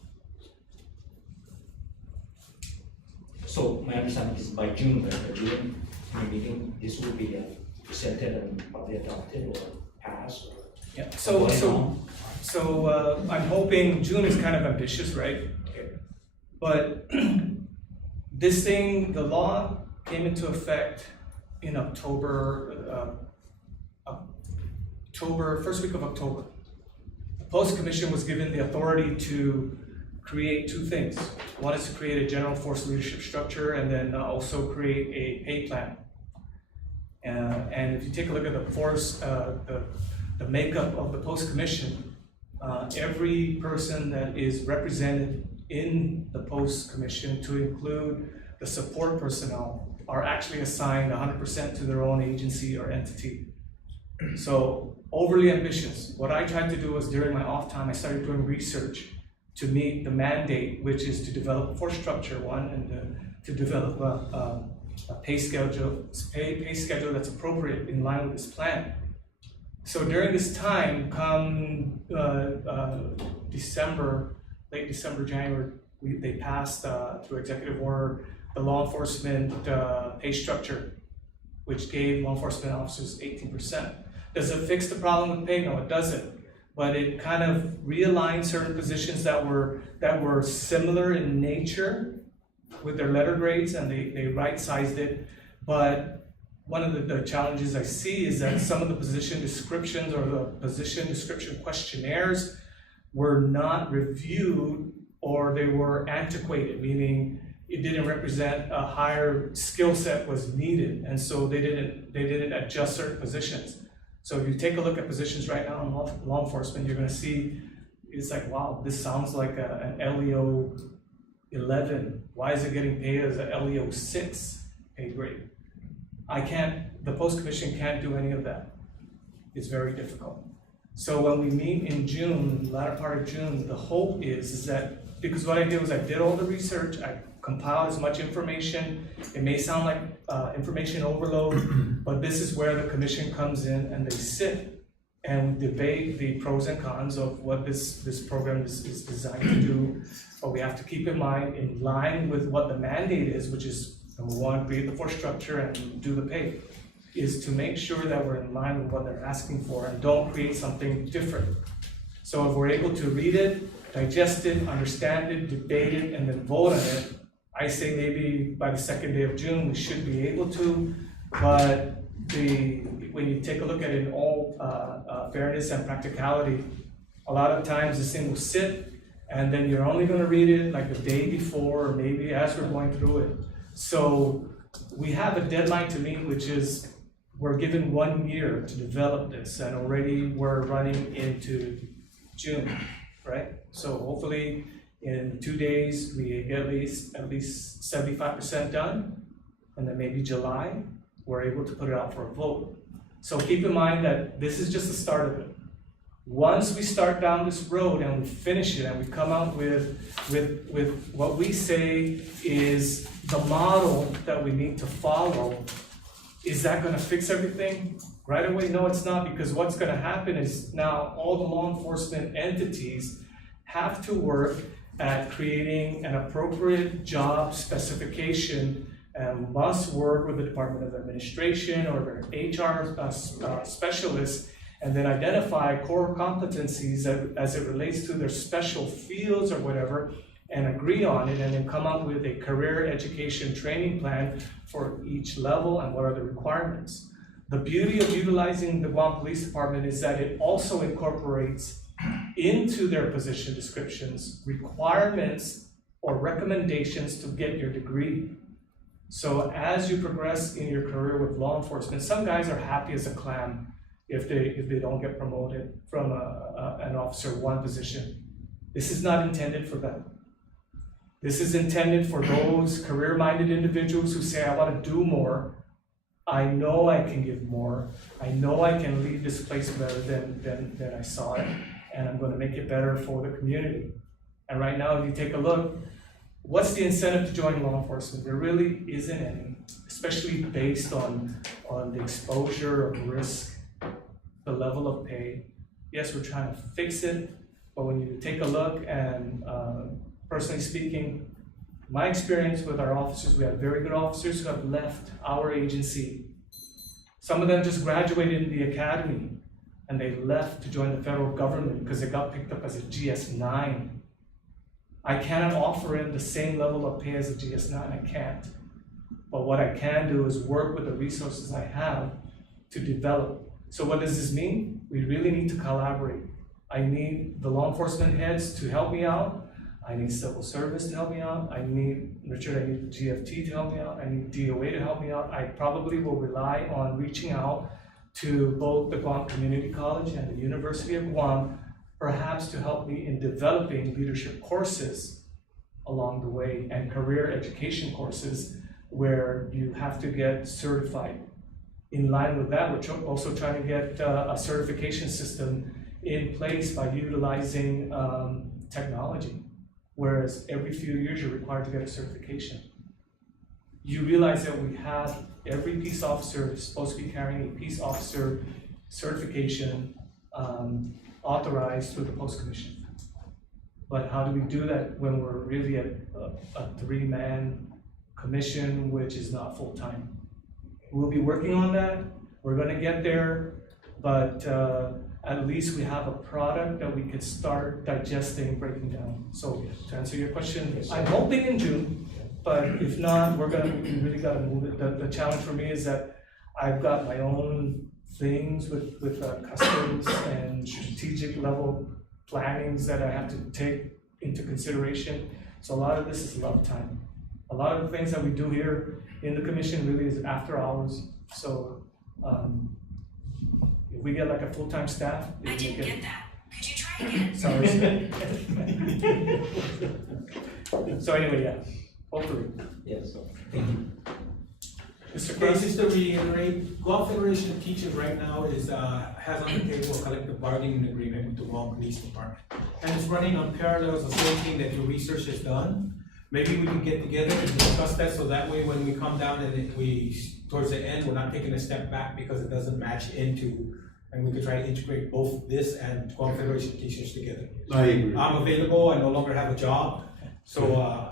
So my understanding is by June, the June meeting, this will be presented and probably adopted or passed. Or Yeah. So I'm hoping June is kind of ambitious, right? okay. But this thing, the law came into effect in October, first week of October. The Post Commission was given the authority to create two things. One is to create a general force leadership structure, and then also create a pay plan. And if you take a look at the force, the makeup of the Post Commission, every person that is represented in the Post Commission, to include the support personnel, are actually assigned 100% to their own agency or entity. So overly ambitious. What I tried to do was, during my off time, I started doing research to meet the mandate, which is to develop a force structure, one, and to develop a pay schedule that's appropriate in line with this plan. So during this time, come December, late December, January, they passed through executive order the law enforcement pay structure, which gave law enforcement officers 18%. Does it fix the problem with pay? No, it doesn't. But it kind of realigned certain positions that were similar in nature with their letter grades, and they right-sized it. But one of the challenges I see is that some of the position descriptions or the position description questionnaires were not reviewed, or they were antiquated, meaning it didn't represent a higher skill set was needed, and so they didn't adjust certain positions. So if you take a look at positions right now in law enforcement, you're going to see it's like, wow, this sounds like an LEO 11. Why is it getting paid as an LEO 6 pay grade? The Post Commission can't do any of that. It's very difficult. So when we meet in June, latter part of June, the hope is that, because what I did was I did all the research, I compiled as much information. It may sound like information overload, but this is where the commission comes in and they sit and debate the pros and cons of what this program is designed to do. But we have to keep in mind, in line with what the mandate is, which is number one, create the force structure and do the pay, is to make sure that we're in line with what they're asking for and don't create something different. So if we're able to read it, digest it, understand it, debate it, and then vote on it, I say maybe by the second day of June, we should be able to, but when you take a look at it in all fairness and practicality, a lot of times this thing will sit, and then you're only gonna read it like the day before, or maybe as we're going through it. So we have a deadline to meet, which is, we're given 1 year to develop this, and already we're running into June, right? So hopefully in 2 days, we get at least 75% done, and then maybe July, we're able to put it out for a vote. So keep in mind that this is just the start of it. Once we start down this road and we finish it and we come out with what we say is the model that we need to follow, is that gonna fix everything? Right away, no, it's not, because what's gonna happen is now all the law enforcement entities have to work at creating an appropriate job specification and must work with the Department of Administration or their HR specialists, and then identify core competencies as it relates to their special fields or whatever, and agree on it, and then come up with a career education training plan for each level and what are the requirements. The beauty of utilizing the Guam Police Department is that it also incorporates into their position descriptions requirements or recommendations to get your degree. So as you progress in your career with law enforcement, some guys are happy as a clam if they don't get promoted from an officer one position. This is not intended for them. This is intended for those career-minded individuals who say, I want to do more. I know I can give more. I know I can leave this place better than I saw it, and I'm going to make it better for the community. And right now, if you take a look, what's the incentive to join law enforcement? There really isn't any, especially based on the exposure of risk, the level of pay. Yes, we're trying to fix it, but when you take a look and personally speaking, my experience with our officers, we have very good officers who have left our agency. Some of them just graduated in the academy and they left to join the federal government because they got picked up as a GS-9. I cannot offer him the same level of pay as a GS-9, I can't. But what I can do is work with the resources I have to develop. So what does this mean? We really need to collaborate. I need the law enforcement heads to help me out. I need civil service to help me out. I need GFT to help me out. I need DOA to help me out. I probably will rely on reaching out to both the Guam Community College and the University of Guam, perhaps to help me in developing leadership courses along the way and career education courses where you have to get certified. In line with that, we're also trying to get a certification system in place by utilizing technology. Whereas every few years you're required to get a certification. You realize that we have every peace officer is supposed to be carrying a peace officer certification authorized through the Post Commission. But how do we do that when we're really at a 3-man commission, which is not full-time? We'll be working on that. We're gonna get there, but at least we have a product that we can start digesting, breaking down. So to answer your question, I'm hoping in June, but if not, we really gotta move it. The challenge for me is that I've got my own things with customs and strategic level plannings that I have to take into consideration. So a lot of this is love time. A lot of the things that we do here in the commission really is after hours. So if we get like a full-time staff. I didn't get that. Could you try again? Sorry. So anyway, yeah, hopefully. Yes, thank you. Mr. Okay, Cruz? just to reiterate, Guam Federation of Teachers right now has on the table a collective bargaining agreement with the Guam Police Department. And it's running on parallels, the same thing that your research has done. Maybe we can get together and discuss that, so that way when we come down and towards the end, we're not taking a step back because it doesn't match into and we could try to integrate both this and Guam Federation of Teachers together. I agree. I'm available, I no longer have a job, so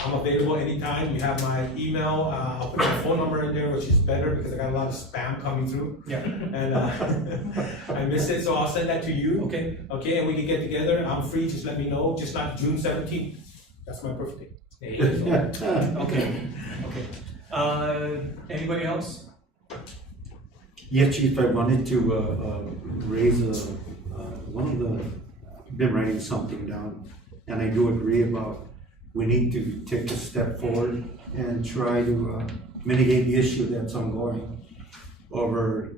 I'm available anytime. You have my email, I'll put my phone number in there, which is better because I got a lot of spam coming through. Yeah. And I missed it, so I'll send that to you. Okay. Okay, and we can get together. I'm free, just let me know, just not June 17th. That's my birthday. Okay. Okay. Anybody else? Yeah, Chief, I wanted to raise one of the, I've been writing something down, and I do agree about we need to take a step forward and try to mitigate the issue that's ongoing over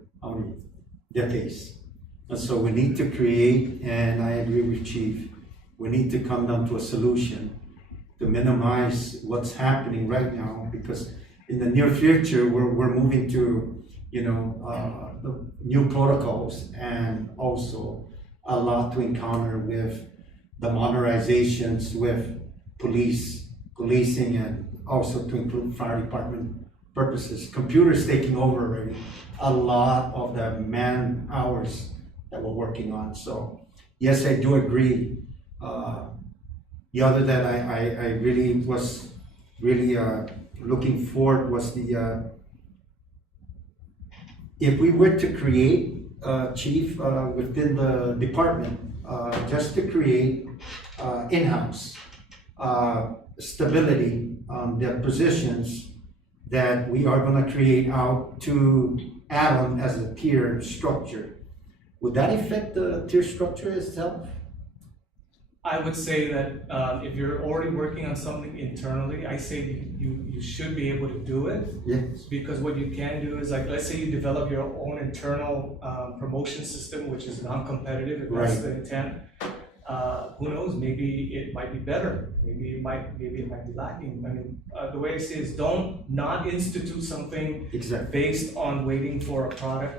decades. And so we need to create, and I agree with Chief, we need to come down to a solution to minimize what's happening right now, because in the near future, we're moving to, the new protocols, and also a lot to encounter with the modernizations with policing, and also to include fire department purposes. Computers taking over already a lot of the man hours that we're working on. So yes, I do agree. The other that I really was looking for was the if we were to create, Chief, within the department, just to create in-house stability, the positions that we are going to create out to add on as a tier structure. Would that affect the tier structure itself? I would say that if you're already working on something internally, I say you should be able to do it. Yes. Because what you can do is, like, let's say you develop your own internal promotion system, which is non-competitive, if that's Right. the intent. Who knows? Maybe it might be better. Maybe it might be lacking. I mean, the way I see it is, don't not institute something Exactly. based on waiting for a product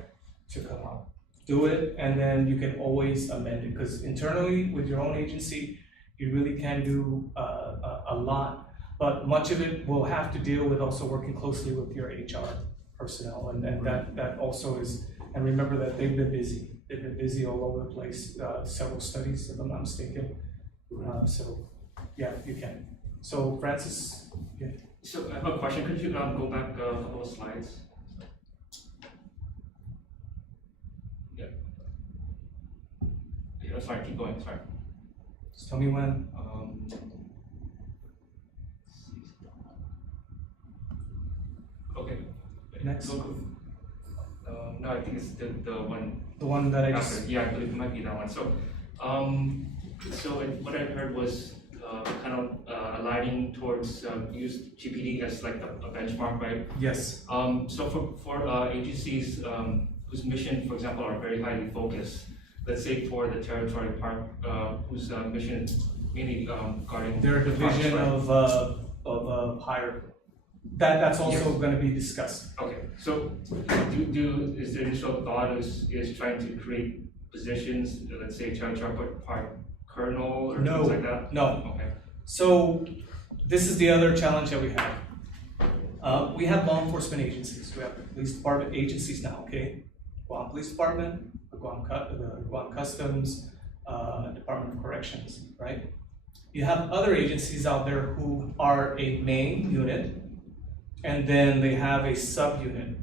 to come out. Do it, and then you can always amend it, because internally with your own agency, you really can do a lot, but much of it will have to deal with also working closely with your HR personnel, and that also is, and remember that they've been busy. They've been busy all over the place, several studies, if I'm not mistaken. So, yeah, you can. So, Francis, yeah. So I have a question. Could you go back a couple of slides? Yeah. Yeah, sorry, keep going, sorry. Just tell me when. Okay. Next. No, I think it's the one The one that I after. just, Yeah, I believe it might be that one. So, what I heard was kind of aligning towards use GPD as like a benchmark, right? yes, So for agencies whose mission, for example, are very highly focused, let's say for the territory park, whose mission mainly guarding. they're a division of higher, that's also gonna be discussed. Okay, so is the initial thought is trying to create positions, let's say territory park colonel or No. things like that? No, Okay. so this is the other challenge that we have. We have law enforcement agencies, we have police department agencies now, okay? Guam Police Department, the Guam Customs, Department of Corrections, right? You have other agencies out there who are a main unit, and then they have a subunit.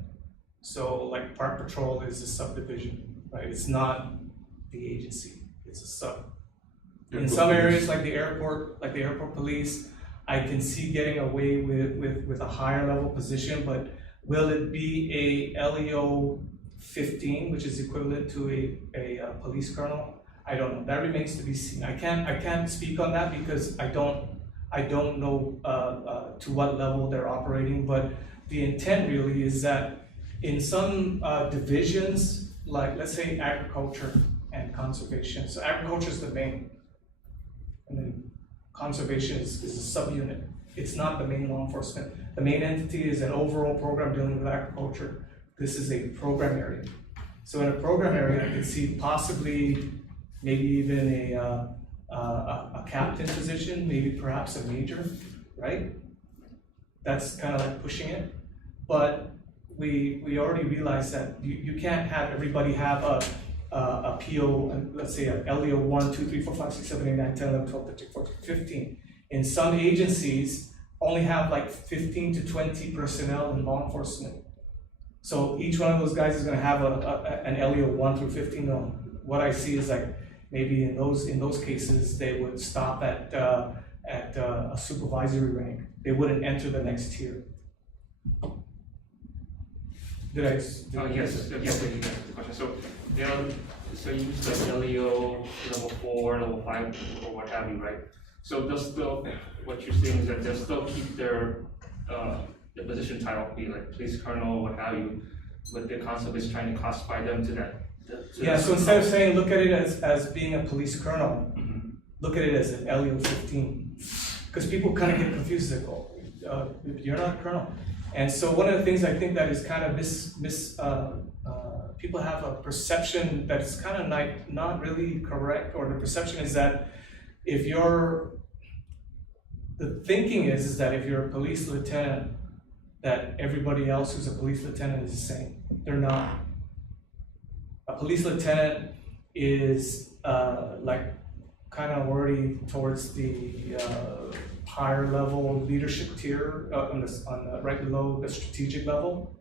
So like Park Patrol is a subdivision, right? It's not the agency, it's a sub. In some areas, like the airport police, I can see getting away with a higher level position, but will it be a LEO 15, which is equivalent to a police colonel? I don't know. That remains to be seen. I can't speak on that because I don't know to what level they're operating. But the intent really is that in some divisions, like let's say agriculture and conservation. So agriculture is the main, and then conservation is a subunit. It's not the main law enforcement. The main entity is an overall program dealing with agriculture. This is a program area. So in a program area, I could see possibly maybe even a captain position, maybe perhaps a major, right? That's kind of like pushing it. But we already realized that you can't have everybody have a PO, let's say a LEO 1, 2, 3, 4, 5, 6, 7, 8, 9, 10, 11, 12, 13, 14, 15. In some agencies, only have like 15 to 20 personnel in law enforcement. So each one of those guys is gonna have an LEO 1 through 15. No, what I see is like, maybe in those cases, they would stop at a supervisory rank. They wouldn't enter the next tier. Did I? Yes, the question. So so you use the LEO level 4, level 5, or what have you, right? So they'll still, what you're saying is that they'll still keep their position title, be like police colonel, what have you, but the concept is trying to classify them to that. Yeah, so instead of saying, look at it as being a police colonel, Mhm. look at it as an LEO 15. Because people kind of get confused, like, oh, you're not a colonel. And so one of the things I think that is kind of people have a perception that is kind of not really correct, or the perception is that if you're, the thinking is that if you're a police lieutenant, that everybody else who's a police lieutenant is the same. They're not. A police lieutenant is like kind of already towards the higher level leadership tier on the right below the strategic level.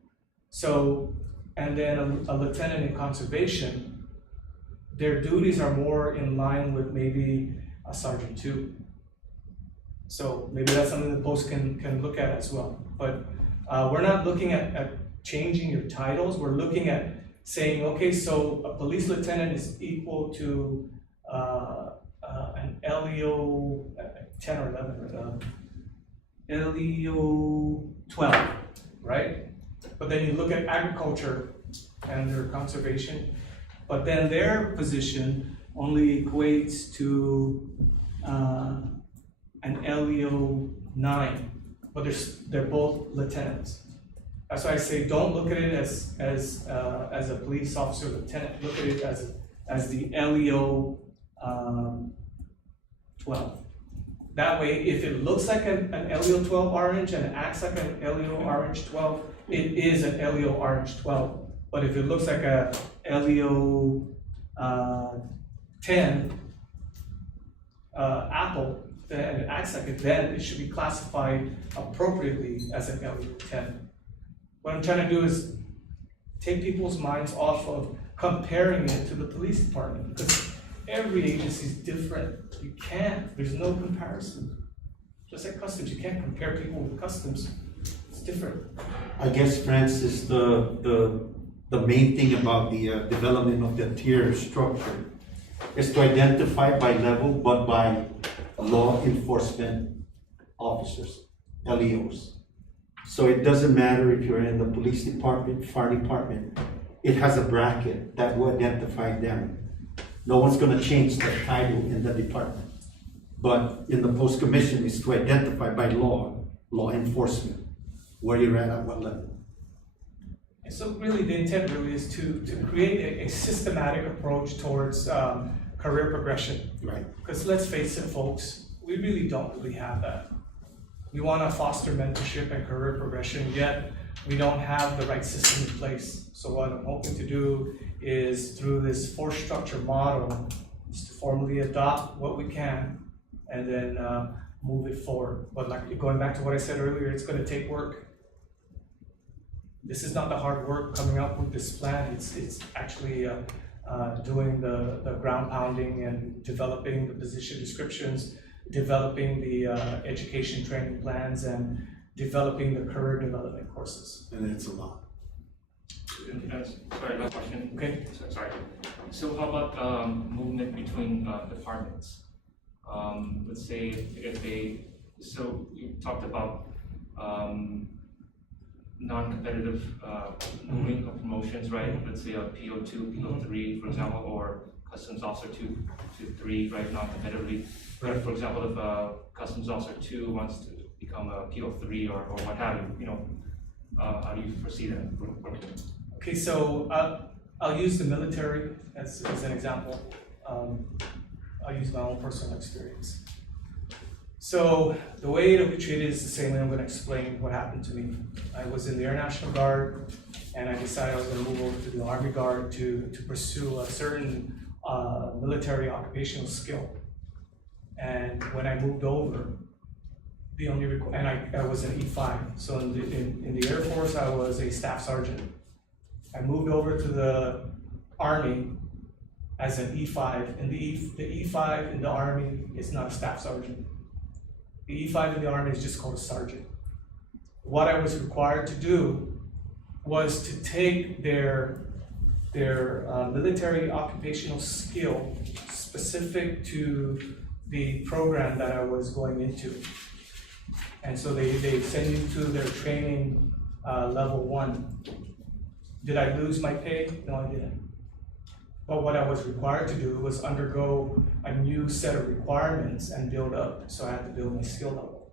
So, and then a lieutenant in conservation, their duties are more in line with maybe a sergeant 2. So maybe that's something the post can look at as well. But we're not looking at changing your titles. We're looking at saying, okay, so a police lieutenant is equal to an LEO 10 or 11, LEO 12, right? But then you look at agriculture and their conservation, but then their position only equates to an LEO 9, but they're both lieutenants. That's why I say don't look at it as a police officer lieutenant. Look at it as the LEO 12. That way, if it looks like an LEO 12 orange and it acts like an LEO orange 12, it is an LEO orange 12. But if it looks like a LEO 10 apple, and it acts like it, then it should be classified appropriately as an LEO 10. What I'm trying to do is take people's minds off of comparing it to the police department, because every agency is different. You can't, there's no comparison. Just like customs, you can't compare people with customs. It's different. I guess, Francis, the main thing about the development of the tier structure is to identify by level, but by law enforcement officers, LEOs. So it doesn't matter if you're in the police department, fire department, it has a bracket that will identify them. No one's gonna change the title in the department. But in the post commission, is to identify by law enforcement, where you're at what level. And so really the intent really is to create a systematic approach towards career progression. Right. Because let's face it, folks, we really don't really have that. We want to foster mentorship and career progression, yet we don't have the right system in place. So what I'm hoping to do is, through this force structure model, is to formally adopt what we can and then move it forward. But like going back to what I said earlier, it's going to take work. This is not the hard work coming up with this plan. It's actually doing the ground pounding and developing the position descriptions, developing the education training plans, and developing the career development courses. And it's a lot. Sorry, last question. Okay. Sorry. So how about movement between departments? Let's say if they, so you talked about non-competitive moving of promotions, right? Let's say a PO2, PO3, for example, or customs officer 2 to 3, right? Non-competitively. Right. For example, if a customs officer 2 wants to become a PO3 or what have you, how do you foresee that working? Okay, so I'll use the military as an example. I'll use my own personal experience. So the way it'll be treated is the same way I'm going to explain what happened to me. I was in the Air National Guard. and I decided I was gonna move over to the Army Guard to pursue a certain military occupational skill. And when I moved over, the only and I was an E5, so in the Air Force I was a staff sergeant. I moved over to the Army as an E5, and the E5 in the Army is not a staff sergeant. The E5 in the Army is just called a sergeant. What I was required to do was to take their military occupational skill specific to the program that I was going into. And so they send you to their training level 1. Did I lose my pay? No, I didn't. But what I was required to do was undergo a new set of requirements and build up. So I had to build my skill level.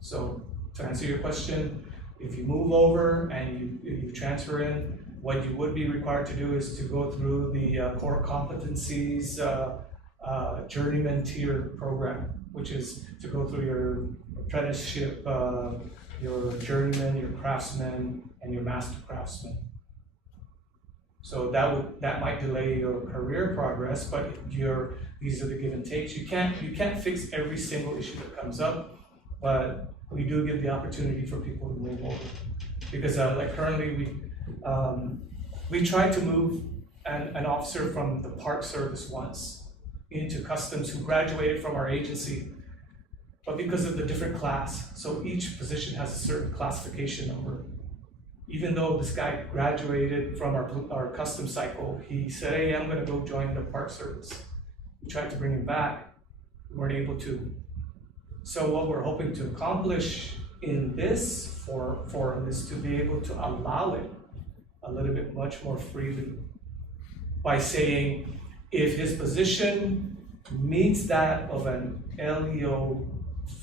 So to answer your question, if you move over and you transfer in, what you would be required to do is to go through the core competencies journeyman tier program, which is to go through your apprenticeship, your journeyman, your craftsman, and your master craftsman. So that might delay your career progress, but these are the give and takes. You can't fix every single issue that comes up, but we do give the opportunity for people to move over. Because like currently we tried to move an officer from the Park Service once into Customs who graduated from our agency, but because of the different class, so each position has a certain classification number. Even though this guy graduated from our Customs cycle, he said, hey, I'm gonna go join the Park Service. We tried to bring him back, we weren't able to. So what we're hoping to accomplish in this forum is to be able to allow it a little bit much more freely by saying, if his position meets that of an LEO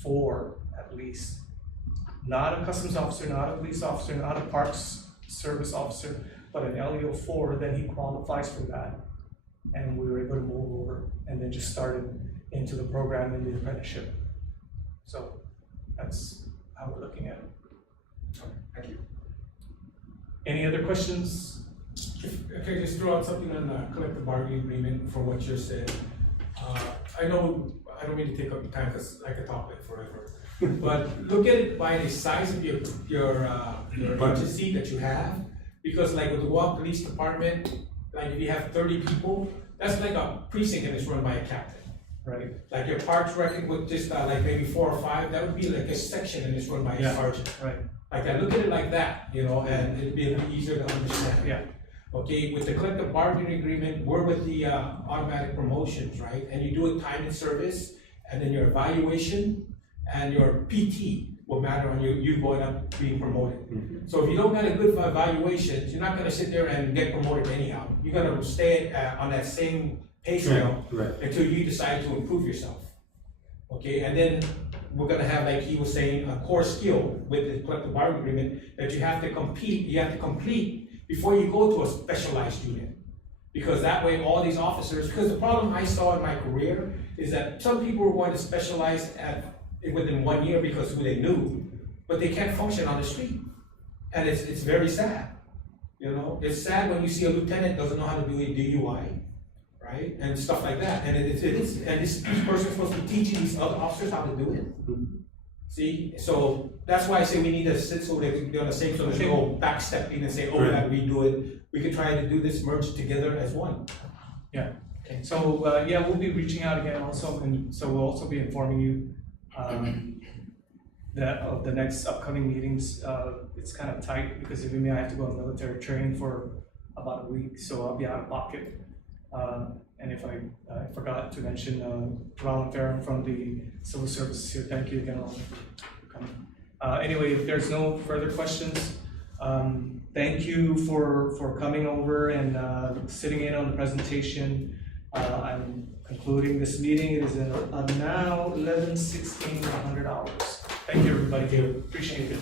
4 at least, not a customs officer, not a police officer, not a parks service officer, but an LEO 4, then he qualifies for that. And we were able to move over and then just started into the program in the apprenticeship. So that's how we're looking at it. Okay, thank you. Any other questions? Okay, just throw out something on the collective bargaining agreement for what you're saying. I know, I don't mean to take up your time because I could talk like forever. But look at it by the size of your agency that you have. Because like with the Guam Police Department, like if you have 30 people, that's like a precinct and it's run by a captain. Right? Like your parks record with just like maybe 4 or 5, that would be like a section and it's run by a sergeant. Right. Like I look at it like that, you know, and it'd be a little easier to understand. Yeah. Okay, with the collective bargaining agreement, we're with the automatic promotions, right? And you do a time in service, and then your evaluation and your PT will matter on you going up being promoted. Mm-hmm. So if you don't get a good evaluation, you're not gonna sit there and get promoted anyhow. You're gonna stay on that same pay scale until you decide to improve yourself. Okay, and then we're gonna have, like he was saying, a core skill with the collective bargaining agreement that you have to complete before you go to a specialized unit. Because that way all these officers, because the problem I saw in my career is that some people were going to specialize within 1 year because who they knew, but they can't function on the street. And it's very sad. You know, it's sad when you see a lieutenant doesn't know how to do a DUI, right? And stuff like that. And this person's supposed to be teaching these other officers how to do it. See, so that's why I say we need to sit so that we're on the same, so there's no backstepping and say, oh, we gotta redo it. We could try to do this merged together as one. Yeah. Okay. So yeah, we'll be reaching out again also, and so we'll also be informing you that of the next upcoming meetings. It's kind of tight because even me, I have to go on military training for about a week, so I'll be out of pocket. And if I forgot to mention, Ron Farron from the Civil Service here, thank you again all for coming. Anyway, if there's no further questions, thank you for coming over and sitting in on the presentation. I'm concluding this meeting. It is now 11:16, 100 hours. Thank you, everybody. Appreciate it.